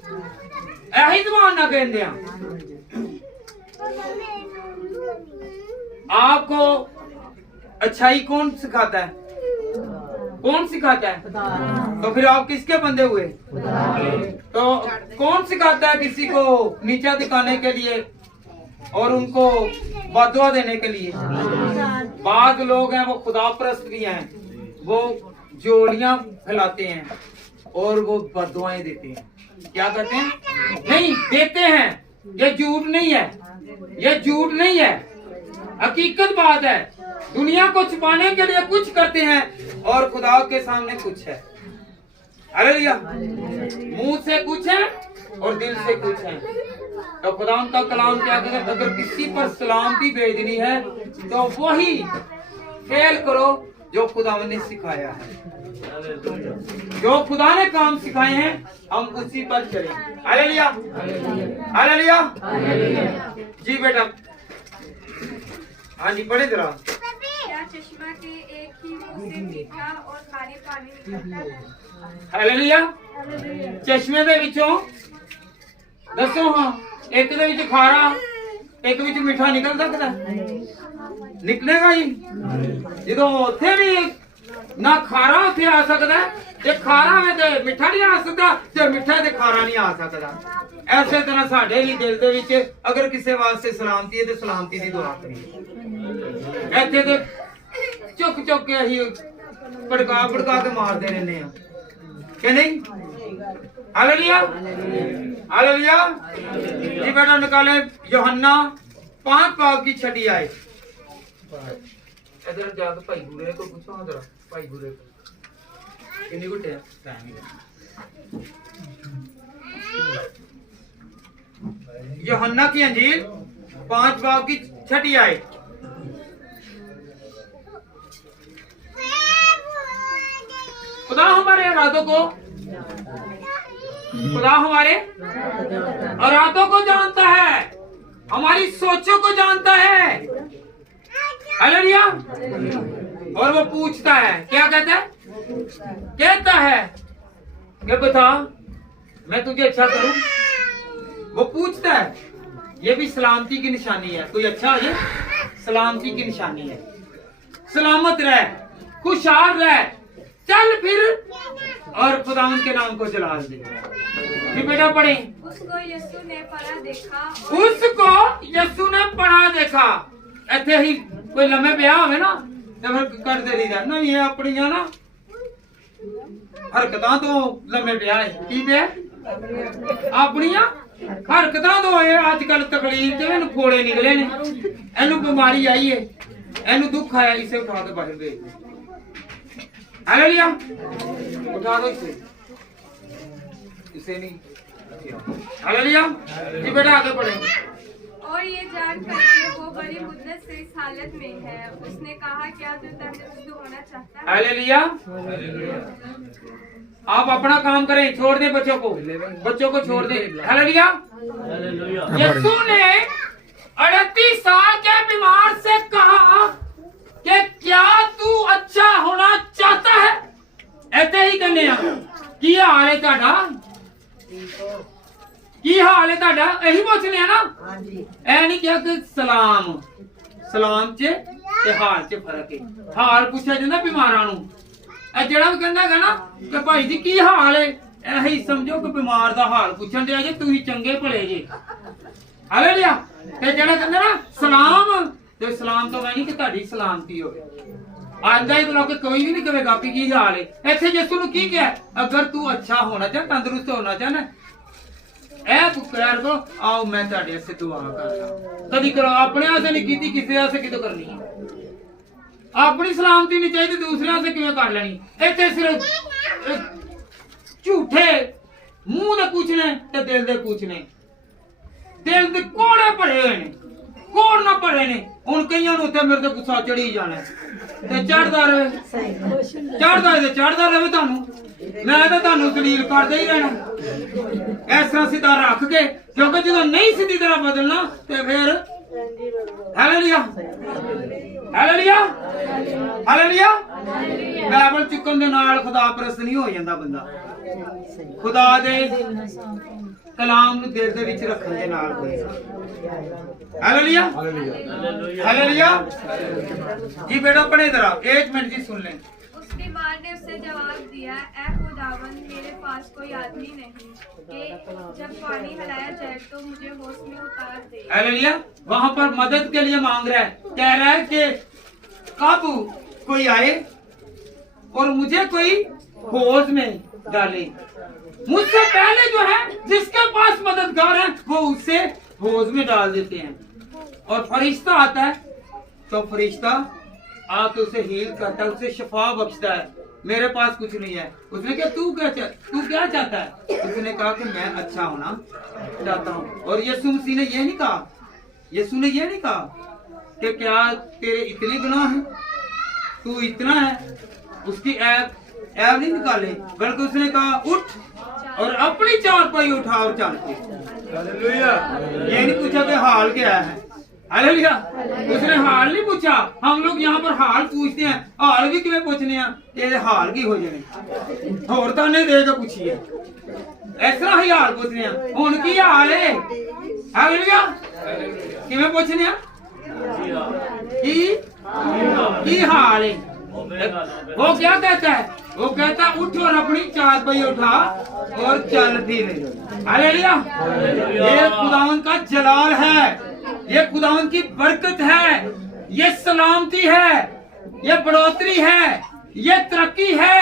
यही जबान ना कहते हैं। आपको अच्छाई कौन सिखाता है? कौन सिखाता है? तो फिर आप किसके बंदे हुए? तो कौन सिखाता है किसी को नीचा दिखाने के लिए और उनको बदुआ देने के लिए? बाद लोग हैं वो खुदा परस्त भी हैं, वो जोड़ियां फैलाते हैं और वो बदुआएं देते हैं। क्या करते हैं? नहीं देते हैं। ये झूठ नहीं है, ये झूठ नहीं है, हकीकत बात है। दुनिया को छुपाने के लिए कुछ करते हैं और खुदा के सामने कुछ है। हालेलुया। मुंह से कुछ है और दिल से कुछ है। तो खुदा का कलाम क्या कहता है? अगर किसी पर सलामती भेजनी है तो वही फेल करो जो खुदा ने सिखाया है। जो खुदा ने काम सिखाए हैं हम उसी पर चलें। हालेलुया। हालेलुया। जी बेटा। हाँ जी पढ़े जरा। क्या चश्मा के एक ही मुंह से मीठा और खारे पानी निकलता है? हालेलुया। चश्मे दे विचों दसो हाँ, एक दे विच खारा एक विच मीठा निकल सकता निकलेगा ही जो उथे भी ना खारा उथे आ सकता जे खारा है ते मिठा नहीं आ सकता, जे मिठा ते खारा नहीं आ सकता। ऐसे तरह साडे भी दिल दे विच अगर किसी वास्ते सलामती है तो सलामती की दुआ करिए। ऐथे ते चुक चुक के अही भड़का भड़का के मारते रहने हैं कि नहीं? हालेलुया। हालेलुया। जी बेटा निकाले यूहन्ना 5 बाब की 6 आयत। इधर जाके भाई बुरे को पूछो जरा, भाई बुरे कितनी गुटे टाइम यूहन्ना की अंजील 5 बाब की 6 आयत। खुदा हमारे इरादों को, खुदा हमारे इरादों को जानता है, हमारी सोचों को जानता है। हालेलुया। और वो पूछता है, क्या कहता है? कहता है कि बता मैं तुझे अच्छा करूं। वो पूछता है, ये भी सलामती की निशानी है। कोई अच्छा है, सलामती की निशानी है। सलामत रह, खुशहाल रह, चल फिर और खुदावंद के नाम को जलाल दे। जी बेटा पढ़े। उसको यीशु ने पढ़ा देखा उसको यीशु ने पढ़ा देखा। इत्थे ही कोई लम्बे ब्याह होवे ना ते फिर कर दे दी ना ये अपनियां ना हरकतां तो लम्बे ब्याह है की ब्याह अपनियां हरकतां तो है। आजकल तकलीफ ते इन्हू फोड़े निकले ने, इन्हू बीमारी आई है, इन्हू दुख आया, इसे उठा के बाहर भेज दो। हालेलुया, उठा दो इसे नहीं। हालेलुया जी बेटा आगे बढ़े। और ये जानकर कि वो बड़ी मुद्दत से इस हालत में है, उसने कहा क्या तू तंदुरुस्त होना चाहता है? हालेलुया। आप अपना काम करें, छोड़ दें बच्चों को छोड़ दें। हालेलुया। यीशु ने 38 साल के बीमार से कहा कि क्या तू अच्छा होना चाहता है? ऐसे ही कहने की हाल है ਤੁਹਾਡਾ की हाल है ਤੁਹਾਡਾ यही पूछने ना। ऐ नहीं क्या कि सलाम च ते हाल च फर्क है। हाल पूछा जाता बीमारां नूं, ਜਿਹੜਾ ਵੀ ਕਹਿੰਦਾ ਹੈਗਾ ਨਾ ਕਿ ਭਾਈ ਜੀ ਕੀ ਹਾਲ ਹੈ, ਇਹੀ ਸਮਝੋ ਕਿ ਬਿਮਾਰ ਦਾ ਹਾਲ ਪੁੱਛਣ ਦੇ ਜੇ ਤੁਸੀਂ ਚੰਗੇ ਭਲੇ ਜੇ। ਹਾਲੇਲੂਇਆ। ਤੇ ਜਿਹੜਾ ਕਹਿੰਦਾ ਨਾ ਸਲਾਮ, ਤੇ ਸਲਾਮ ਤੋਂ ਨਹੀਂ ਕਿ ਤੁਹਾਡੀ ਸਲਾਮਤੀ ਹੋਵੇ। ਆਂਦਾ ਹੀ ਲੋਕ ਕੋਈ ਵੀ ਨਹੀਂ ਕਹੇਗਾ ਕਿ ਕੀ ਹਾਲ ਹੈ। ਇੱਥੇ ਯਿਸੂ ਨੂੰ ਕੀ ਕਿਹਾ, ਅਗਰ ਤੂੰ ਅੱਛਾ ਹੋਣਾ ਚਾਹ, ਤੰਦਰੁਸਤ ਹੋਣਾ ਚਾਹਨਾ, ਇਹ ਪੁਕਾਰ ਕੋ आओ मैं ਤੁਹਾਡੇ ਵਾਸਤੇ ਦੁਆ ਕਰਦਾ। ਕਦੀ ਕਰੋ ਆਪਣੇ ਵਾਸਤੇ ਨਹੀਂ ਕੀਤੀ, ਕਿਸੇ ਵਾਸਤੇ ਕਿਤੋਂ ਕਰਨੀ ਹੈ। अपनी सलामती नहीं चाहिए दूसरे से किवें कर लेनी। इत्थे सिर्फ झूठे मुंह दे पूछने ते दिल दे पूछने, दिल दे कोड़े भरे हुए ने, कोड़ ना भरे ने। हुण कईयां नूं उत्थे मेरे ते गुस्सा चढ़ी जाना ते चढ़दा रहे तुहानूं। मैं तो तुहानूं दलील करदे ही रहना इस तरह सीधा रख के, क्योंकि जो नहीं सीधी तरह बदलना ते फिर हालेलुया हालेलुया हालेलुया। बाइबल चुकन दे नाल खुदा परस्त नहीं हो जांदा बंदा। खुदा दे कलाम नूं दिल दे विच रखण दे नाल होएगा। हालेलुया हालेलुया जी बेटा पढ़े जरा 1 मिनट जी सुन लें। उस बीमार ने उससे जवाब दिया, ऐ खुदावंद मेरे पास कोई आदमी नहीं कि जब पानी हिलाया जाए तो मुझे होश में उतार दे। हालेलुया। वहां पर मदद के लिए मांग रहा है, कह रहा है कि कब कोई आए और मुझे कोई होश में डाले। मुझसे पहले जो है जिसके पास मददगार है वो उससे होश में डाल देते हैं। और फरिश्ता आता है तो फरिश्ता आके उसे हील करता है, उसे शिफा बख्शता है। मेरे पास कुछ नहीं है। उसने कहा तू क्या चाहता है? उसने कहा कि मैं अच्छा होना चाहता हूँ। और यीशु मसीह ने ये नहीं कहा, यीशु ने ये नहीं कहा कि क्या तेरे इतने गुनाह हैं, तू इतना है, उसकी ऐब नहीं निकाले, बल्कि उसने कहा उठ और अपनी चारपाई उठा और चल के। ये नहीं पूछा कि हाल क्या है। हालेलुया। उसने हाल नहीं पूछा। हम लोग यहाँ पर हाल पूछते हैं, हाल भी किवें पूछने हैं, ये हाल की हो जाने होर तां नहीं देगा पूछिए, इस तरह ही हाल पूछने हैं। हुण की हाल है? हालेलुया। किवें पूछने हैं की हाल है? वो क्या कहता है? वो कहता है उठ और अपनी चारपाई उठा और चल फिर। हालेलुया। ये खुदावंद का जलाल है, ये खुदावंद की बरकत है, ये सलामती है, ये बढ़ोतरी है, ये तरक्की है,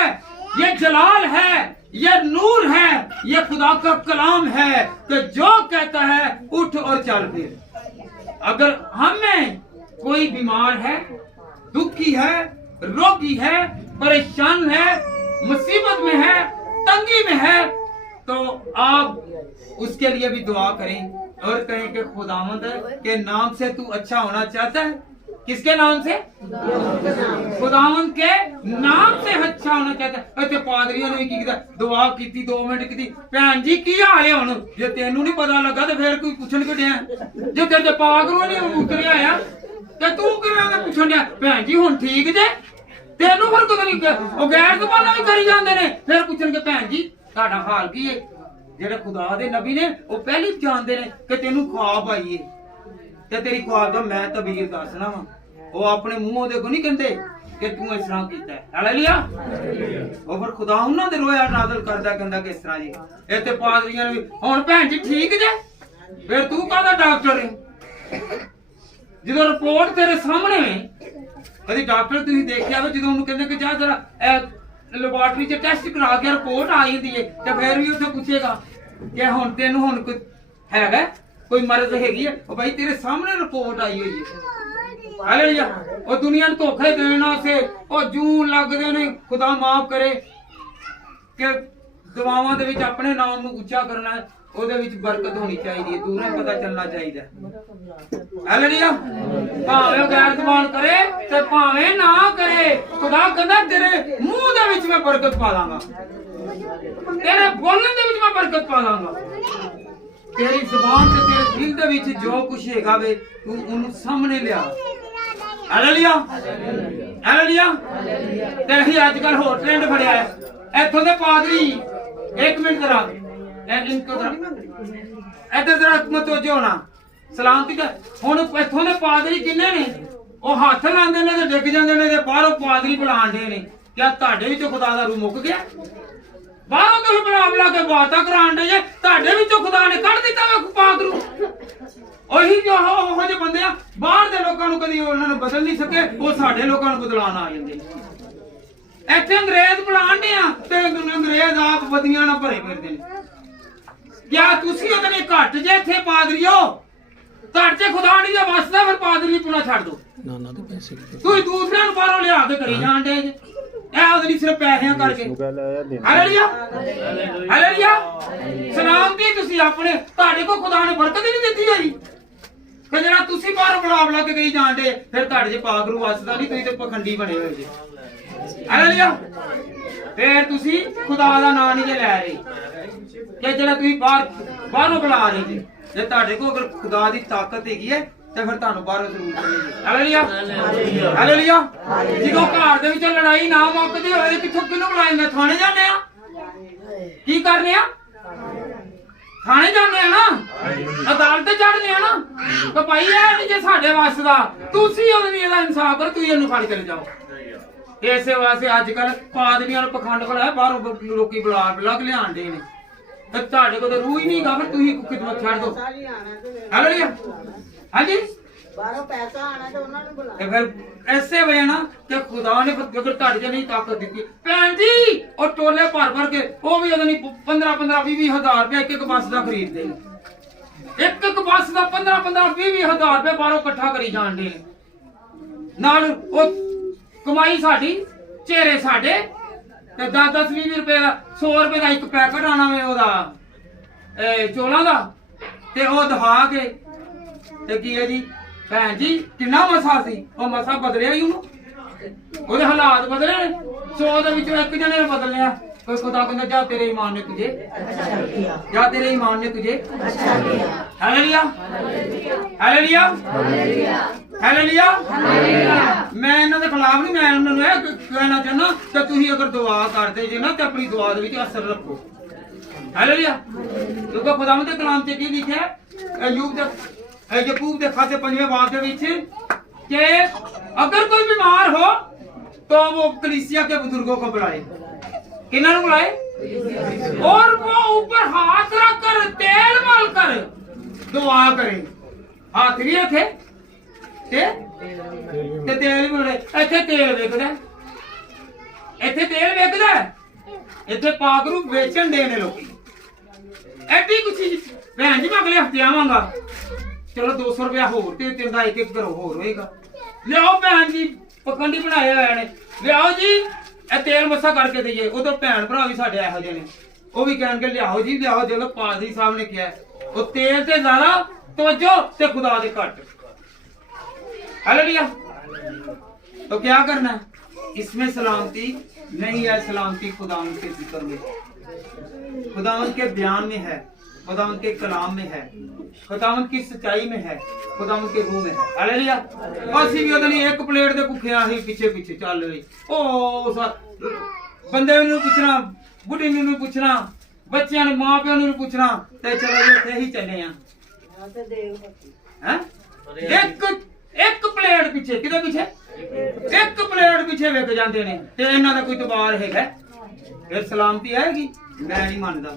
ये जलाल है, ये नूर है, ये खुदा का कलाम है कि जो कहता है उठ और चल फिर। अगर हमें कोई बीमार है, दुखी है, रोगी है, परेशान है, मुसीबत में है, तंगी में है, तो आप उसके लिए भी दुआ करें और कहें कि खुदावंद के नाम से तू अच्छा होना चाहता है। किसके नाम से? खुदावंद के नाम से अच्छा होना चाहता है। इत्थे पादरियों ने भी की दुआ की 2 मिनट की। भैन जी की हाल है हुण? जे तेनू नहीं पता लगा तो फिर कोई पुछण क्यों दिया? जे तेरे पाक रो नहीं उतरिया आया ते तू किवें पुछण दिया? भैन जी हुण ठीक जे? तेनू फिर कुछ नहीं, ओ गैर ज़बानां भी करी जांदे ने, फिर पुछण के भैन जी ਤੁਹਾਡਾ हाल की है? ਜਿਹੜੇ खुदा दे नबी ने वो पहले ही जानते ने कि तेनू ख्वाब आई है ते तेरी ख्वाब दा मैं तबीर दसना वा। वो अपने मुंहों दे को नहीं कहंदे, ਕਿ ਤੂੰ ਇਸ ਤਰ੍ਹਾਂ ਕੀਤਾ ਹੈ। ਹਾਲੇਲੂਇਆ। ਉਹ ਫਿਰ ਖੁਦਾ ਉਹਨਾਂ ਦੇ ਰੋਇਆ ਨਾਜ਼ਲ ਕਰਦਾ ਕਹਿੰਦਾ ਕਿ ਇਸ ਤਰ੍ਹਾਂ ਜੀ ਇੱਥੇ ਪਾਦਰੀਆਂ ਨੇ ਵੀ ਹੁਣ ਭੈਣ ਜੀ ਠੀਕ ਜੇ ਫਿਰ ਤੂੰ ਕਾਹਦਾ ਡਾਕਟਰ ਹੈ ਜਦੋਂ ਰਿਪੋਰਟ ਤੇਰੇ ਸਾਹਮਣੇ ਕਦੀ ਡਾਕਟਰ ਤੁਸੀਂ ਦੇਖਿਆ ਵਾ ਜਦੋਂ ਉਹਨੂੰ ਕਹਿੰਦੇ ਕਿ ਜਾ ਜਰਾ ਲੈਬੋਰਟਰੀ 'ਚ ਟੈਸਟ ਕਰਾ ਕੇ ਰਿਪੋਰਟ ਆ ਜਾਂਦੀ ਹੈ ਤੇ ਫਿਰ ਵੀ ਉੱਥੇ ਪੁੱਛੇਗਾ ਕਿ ਹੁਣ ਤੈਨੂੰ ਹੁਣ ਕੋਈ ਹੈਗਾ ਕੋਈ ਮਰਜ਼ ਹੈਗੀ ਹੈ ਉਹ ਭਾਈ ਤੇਰੇ ਸਾਹਮਣੇ ਰਿਪੋਰਟ ਆਈ ਹੋਈ ਹੈ। ਹਾਲੇਲੂਇਆ। ਉਹ ਦੁਨੀਆ ਨੂੰ ਧੋਖੇ ਦੇਣ ਵਾਸਤੇ ਉਹ ਜੂਨ ਲੱਗਦੇ ਨੇ ਖੁਦਾ ਮਾਫ ਕਰੇ ਕਿ ਦੁਆਵਾਂ ਦੇ ਵਿੱਚ ਆਪਣੇ ਨਾਮ ਨੂੰ ਉੱਚਾ ਕਰਨਾ ਹੈ ਉਹਦੇ ਵਿੱਚ ਬਰਕਤ ਹੋਣੀ ਚਾਹੀਦੀ ਹੈ ਦੂਰੋਂ ਪਤਾ ਚੱਲਣਾ ਚਾਹੀਦਾ ਹਾਲੇਲੂਇਆ। ਭਾਵੇਂ ਉਹ ਗੈਰ ਜ਼ਬਾਨ ਕਰੇ ਤੇ ਭਾਵੇਂ ਨਾ ਕਰੇ ਖੁਦਾ ਕਹਿੰਦਾ ਤੇਰੇ ਮੂੰਹ ਦੇ ਵਿੱਚ ਮੈਂ ਬਰਕਤ ਪਾ ਦਾਂਗਾ ਤੇਰੇ ਬੋਲਣ ਦੇ ਵਿੱਚ ਮੈਂ ਬਰਕਤ ਪਾ ਦਾਂਗਾ ਤੇਰੀ ਜ਼ੁਬਾਨ ਤੇ ਤੇਰੇ ਦਿਲ ਦੇ ਵਿੱਚ ਜੋ ਕੁਛ ਹੈਗਾ ਵੇ ਤੂੰ ਉਹਨੂੰ ਸਾਹਮਣੇ ਲਿਆ। ਹਾਲੇਲੂਇਆ। ਹਾਲੇਲੂਇਆ। ਤੇ ਅਸੀਂ ਅੱਜ ਕੱਲ ਹੋਰ ਟ੍ਰੈਂਡ ਫੜਿਆ ਹੈ ਇੱਥੋਂ ਦੇ ਪਾਦਰੀ ਇੱਕ ਮਿੰਟ ਜ਼ਰਾ इनको इधर जरा मतवजो होना सलामती का हुण इत्थों दे पादरी किन्ने ने ਉਹ ਹੱਥ ਲਾਉਂਦੇ ਨੇ ਤੇ ਡਿੱਗ ਜਾਂਦੇ ਨੇ ਤੇ ਬਾਹਰੋਂ ਪਾਦਰੀ ਬੁਲਾਉਂਦੇ ਨੇ ਕਿਆ ਤੁਹਾਡੇ ਵਿੱਚੋਂ ਖੁਦਾ ਦਾ ਰੂਹ ਮੁੱਕ ਗਿਆ ਬਾਹਰੋਂ ਤੁਸੀਂ ਬੁਲਾ ਕੇ ਬਾਤਾਂ ਕਰਾਉਂਦੇ ਜੇ ਤੁਹਾਡੇ ਵਿੱਚੋਂ ਖੁਦਾ ਨੇ ਕੱਢ ਦਿੱਤਾ ਵੇ ਪਾਕ ਰੂਹ ਉਹੀ ਜੋ ਉਹ ਜਿਹੇ ਬੰਦੇ ਆ ਬਾਹਰ ਦੇ ਲੋਕਾਂ ਨੂੰ ਕਦੀ ਉਹਨਾਂ ਨੂੰ ਬਦਲ ਨਹੀਂ ਸਕੇ ਉਹ ਸਾਡੇ ਲੋਕਾਂ ਨੂੰ ਬਦਲਾਉਣ ਆ ਜਾਂਦੇ ਇੱਥੇ ਅੰਗਰੇਜ਼ ਬੁਲਾਉਂਦੇ ਆ ਤੇ ਅੰਗਰੇਜ਼ ਆਪ ਬਦੀਆਂ ਨਾਲ ਭਰੇ ਫਿਰਦੇ ਨੇ क्या तुसी अगर घट जे इत्थे पादरीओ घट च खुदा नहीं जे वसदा फिर पादरी पुना छड़ दो ना ना पैसे तू दूसरे नु बाहरों लिया के करी जान दे ए ओदी सिर्फ पैसियां करके हालेलुया हालेलुया सलामती तुसी अपने ਤੁਹਾਡੇ को खुदा ने बरकत नहीं ਦਿੱਤੀ ਹੋਈ ਕਿ ਜਿਹੜਾ ਤੁਸੀਂ ਬਾਹਰੋਂ ਬੁਲਾ ਕੇ ਕਰੀ ਜਾਣ ਦੇ ਫਿਰ ਤੁਹਾਡੇ ਚ ਪਾਕ ਰੂ ਵਸਦਾ ਨਹੀਂ ਤੁਸੀਂ ਤੇ ਪਖੰਡੀ ਬਣੇ ਹੋਏ ਜੀ ਹਾਲੇਲੂਇਆ ਫਿਰ ਤੁਸੀਂ ਖੁਦਾ ਦਾ ਨਾਮ ਨਹੀਂ ਲੈ ਰਹੇ ਕਿ ਜਿਹੜਾ ਤੁਸੀਂ ਬਾਹਰੋਂ ਬੁਲਾ ਰਹੇ ਜੀ ਜੇ ਤੁਹਾਡੇ ਕੋਲ ਅਗਰ ਖੁਦਾ ਦੀ ਤਾਕਤ ਹੈਗੀ ਹੈ ਤੇ ਫਿਰ ਤੁਹਾਨੂੰ ਬਾਹਰੋਂ ਜ਼ਰੂਰ ਮਿਲੇਗੀ ਹਾਲੇਲੂਇਆ ਹਾਲੇਲੂਇਆ ਜਦੋਂ ਘਰ ਦੇ ਵਿੱਚ ਲੜਾਈ ਨਾ ਮੁੱਕਦੀ ਹੋਵੇ ਕਿੱਥੋਂ ਕਿਹਨੂੰ ਬੁਲਾਏਂਗੇ ਥਾਣੇ ਜਾਂਦੇ ਆ ਕੀ ਕਰਨੇ ਆ ਥਾਣੇ ਜਾਂਦੇ ਆ ਨਾ ਅਦਾਲਤ ਚੜ੍ਹਦੇ ਆ ਨਾ ਤਾਂ ਭਾਈ ਇਹ ਨਹੀਂ ਜੇ ਸਾਡੇ ਵੱਸ ਦਾ ਤੁਸੀਂ ਉਹਦੀ ਇਹਦਾ ਇਨਸਾਫ ਕਰੋ ਤੁਸੀਂ ਇਹਨੂੰ ਫੜ ਕੇ ਲੈ ਜਾਓ ਇਸੇ ਵਾਸਤੇ ਅੱਜ ਕੱਲ ਪਾਦਰੀਆਂ ਨੂੰ ਪਖੰਡ ਬਣਾਇਆ ਬਾਹਰੋਂ ਲੋਕੀ ਬੁਲਾ ਕੇ ਲਿਆਂਦੇ ਨੇ ਤੇ ਤੁਹਾਡੇ ਕੋਲ ਤਾਂ ਰੂਹ ਹੀ ਨਹੀਂਗਾ ਫਿਰ ਤੁਸੀਂ ਖਿਦਮਤ ਛੱਡ ਦੋ ਹਾਲੇਲੂਇਆ ਹਾਂਜੀ ਬਾਹਰੋਂ ਪੈਸਾ ਆਣਾ ਤੇ ਉਹਨਾਂ ਨੂੰ ਬੁਲਾ ਤੇ ਫਿਰ ਐਸੇ ਵਜ੍ਹਾ ਨਾ ਕਿ ਖੁਦਾ ਨੇ ਅਗਰ ਤੁਹਾਡੇ 'ਚ ਨਹੀਂ ਤਾਕਤ ਦਿੱਤੀ ਭੈਣ ਜੀ ਉਹ ਟੋਲੇ ਭਰ ਕੇ ਉਹ ਵੀ ਨਹੀਂ 15-20 ਹਜ਼ਾਰ ਰੁਪਏ ਇੱਕ ਬੱਸ ਦਾ ਖਰੀਦਦੇ ਨੇ ਇੱਕ ਬੱਸ ਦਾ 15-20 ਹਜ਼ਾਰ ਰੁਪਏ ਬਾਹਰੋਂ ਇਕੱਠਾ ਕਰੀ ਜਾਂਦੇ ਨੇ ਨਾਲ ਉਹ ਕਮਾਈ ਸਾਡੀ ਚਿਹਰੇ ਸਾਡੇ ਤੇ 10-20 ਰੁਪਏ ਦਾ 100 ਰੁਪਏ ਦਾ ਇੱਕ ਪੈਕਟ ਆਣਾ ਵੇ ਉਹਦਾ ਚੋਲਾਂ ਦਾ ਤੇ ਉਹ ਦਿਖਾ ਕੇ ਤੇ ਕੀ ਹੈ ਜੀ ਭੈਣ ਜੀ ਕਿੰਨਾ ਮਸਾ ਸੀ ਉਹ ਮਸਾ ਬਦਲਿਆ ਹੀ ਉਹਨੂੰ ਉਹਦੇ ਹਾਲਾਤ ਬਦਲੇ 100 ਦੇ ਵਿੱਚੋਂ ਇੱਕ ਜਣੇ ਨੇ ਬਦਲ ਲਿਆ ਕੋਈ ਖੁਦਾ ਕਹਿੰਦਾ ਜਾ ਤੇਰੇ ਈਮਾਨ ਨੇ ਤੁਝੇ ਜਾ ਤੇਰੇ ਈਮਾਨ ਨੇ ਤੁਝੇ ਹਾਲੇਲੂਇਆ ਹਾਲੇਲੂਇਆ ਹਾਲੇਲੂਇਆ ਮੈਂ ਇਹਨਾਂ ਦੇ ਖਿਲਾਫ ਨਹੀਂ ਮੈਂ ਉਹਨਾਂ ਨੂੰ ਇਹ ਕਹਿਣਾ ਚਾਹੁੰਦਾ ਕਿ ਤੁਸੀਂ ਅਗਰ ਦੁਆ ਕਰਦੇ ਜੇ ਨਾ ਤੇ ਆਪਣੀ ਦੁਆ ਦੇ ਵਿੱਚ ਅਸਰ ਰੱਖੋ ਹਾਲੇਲੂਇਆ ਕਿਉਂਕਿ ਖੁਦਾਵੰਦ ਦੇ ਕਲਾਮ 'ਚ ਕੀ ਲਿਖਿਆ ਯਾਕੂਬ ਦੇ ਖਾਤੇ 5ਵੇਂ ਬਾਬ ਦੇ ਵਿੱਚ कि अगर कोई बीमार हो तो वो कलीसिया के बुजुर्गों को बुलाए किन्होंने बुलाए और वो ऊपर हाथ रख कर तेल मल कर दुआ करे हाथ नहीं रखे ते तेल बोले इत्थे तेल वेचदा इत्थे पागरू बेचन दे ने लोग एडी कुछ भैन जी मैं अगले हफ्ते आवांगा चलो 200 रुपया होर ते तेरा एक एक घरों होर होएगा लियाओ भैन जी पखंडी बनाए हुए ने लियाओ जी ए तेल मस्सा करके दईए उधर भैन भरा भी साडे इहो जिहे ने वो भी कहणगे लियाओ जी लियाओ जो पादरी साहब ने कहा वो तेल ते ज्यादा तवज्जो ते खुदा दे घट हालेलुया तो क्या करना है इसमें सलामती नहीं है सलामती खुदावंद के जिक्र में खुदावंद के बयान में है खुदावंद के कलाम में है खुदावंद की सच्चाई में है खुदावंद के रूह में है हालेलुया ਅਸੀਂ ਵੀ ਉਹਦੇ ਲਈ ਇੱਕ ਪਲੇਟ ਦੇ ਭੁੱਖੇ ਆਹੀ ਪਿੱਛੇ ਚੱਲ ਰਹੀ ਉਹ ਬੰਦੇ ਨੂੰ ਪੁੱਛਣਾ ਬੁੱਢੀ ਨੂੰ ਪੁੱਛਣਾ ਬੱਚਿਆਂ ਨੂੰ ਮਾਂ ਪਿਓ ਨੂੰ ਪੁੱਛਣਾ ਤੇ ਚਲੋ ਜੀ ਉੱਥੇ ਹੀ ਚੱਲੇ ਆ ਹੈ ਇੱਕ ਪਲੇਟ ਪਿੱਛੇ ਕਿਹਦੇ ਪਿੱਛੇ ਇੱਕ ਪਲੇਟ ਪਿੱਛੇ ਵਿਕ ਜਾਂਦੇ ਨੇ ਤੇ ਇਹਨਾਂ ਦਾ ਕੋਈ ਤਬਾਰ ਹੈਗਾ? ਫਿਰ ਸਲਾਮਤੀ ਆਏਗੀ? ਮੈਂ ਨਹੀਂ ਮੰਨਦਾ।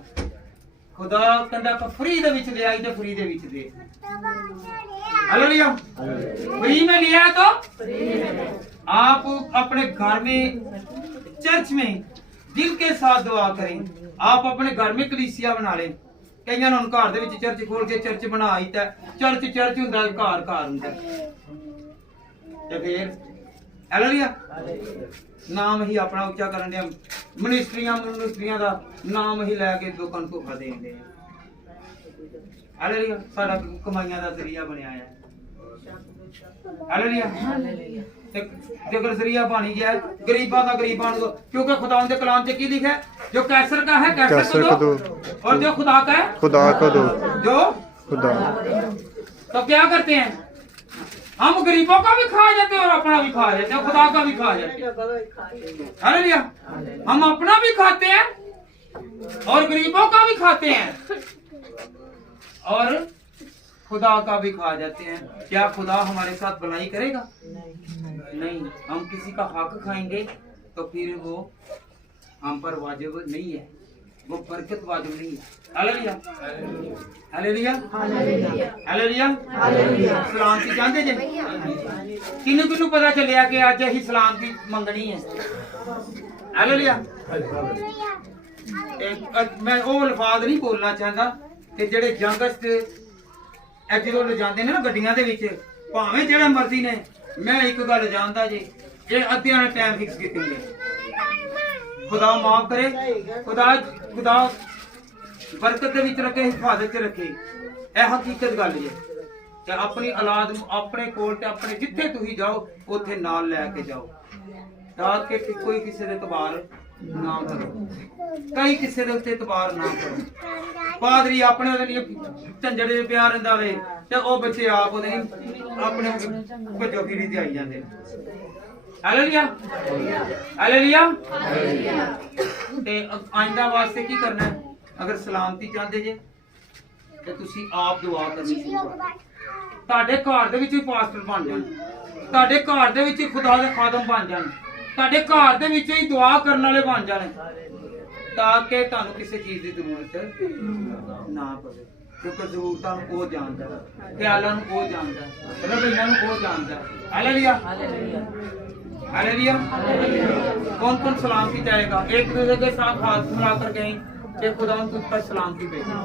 ਖੁਦਾ ਕਹਿੰਦਾ ਕਿ ਫਰੀ ਦੇ ਵਿੱਚ ਲਿਆਈ ਤੇ ਫਰੀ ਦੇ ਵਿੱਚ ਦੇ। हालेलुया। फ्री में लिया तो आप अपने घर में, चर्च में दिल के साथ दुआ करें। आप अपने घर में कलीसिया बना लें। कईयां ने घर दे विच चर्च खोल के चर्च बनाई ते चर्च चर्च हुंदा, घर घर हुंदा ते फिर हालेलुया नाम ही अपना उच्चा करन दे, मिनिस्ट्रियां दा नाम ही लैके लोकां नूं धोखा देण दे। हालेलुया साडा कमाईयां दा जरिया बनया है। हालेलुया जेकर जरिया बन गया गरीबां दा गरीबां नूं, क्योंकि खुदा दे कलाम च की लिखा है, जो कैसर का है कैसर को दो और जो खुदा का है खुदा को दो। जो खुदा तो क्या करते हैं हम? गरीबों का भी खा जाते हैं और अपना भी खा जाते हैं, खुदा का भी खा जाते हैं। हालेलुया हम अपना भी खाते हैं और गरीबों का भी खाते हैं और खुदा का भी खा जाते हैं। क्या खुदा हमारे साथ भलाई करेगा? नहीं। हम किसी का हक खाएंगे तो फिर वो हम पर वाजिब नहीं है, वो बरकत वाजिब नहीं है। Hallelujah hallelujah hallelujah hallelujah. सलामती चाहते जे? किन्नू किन्नू पता चलिया कि अज अही सलामती मंगनी है? हालेलुया। मैं वो अल्फाज नहीं बोलना चाहता कि जेड़े जंगस जो ले जाते हैं ना गड्डियां दे विच, भावें जेड़ा मर्जी ने, मैं एक गल जानदा जी, ये अद्धियां ने टाइम फिक्स कीते ने। खुदा माफ करे, खुदा बरकत दे विच रखे, हिफाजत च रखे। यह हकीकत गल है कि अपनी औलाद अपने कोल ते अपने जिथे तुसीं जाओ उत्थे नाल लैके जाओ, ताकि कोई किसी दे तबार ना करो, कई किसी दे उत्ते तबार ना करो। पादरी अपने झंझट दे प्यार रहिंदा वे ते ओ बच्चे आप ओदे अपने भज्जो फिरी ते आई जांदे। Hallelujah hallelujah. ते आइंदा वास्ते की करना है? अगर सलामती चाहते जे ते तुसी आप दुआ करनी शुरू करो। तुहाडे घर दे विच पास्टर बन जाण, तुहाडे घर दे विच खुदा दे खादम बन जाण, तुहाडे घर दे विच ही दुआ करन वाले बन जाण, ताकि तुहानू किसी चीज की जरूरत ना पवे। क्योंकि जरूरतां नूं वो जानदा है, ख्यालां नूं वो जानदा है, रवैया नूं वो जानदा है। Hallelujah hallelujah. कौन कौन सलामती चाहेगा? एक दूसरे के साथ हाथ मिलाकर कहें कि खुदा तुझ पर सलामती भेजे।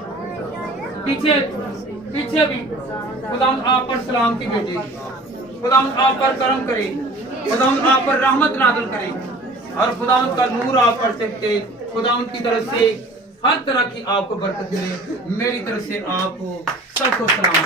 पीछे पीछे भी खुदा आप पर सलामती भेजेगी, खुदा आप पर करम करे, खुदा आप पर रहमत नाज़िल करे और खुदा का नूर आप पर से खुदा की तरफ से हर तरह की आपको बरकत मिले। मेरी तरफ से आपको सबको सलाम।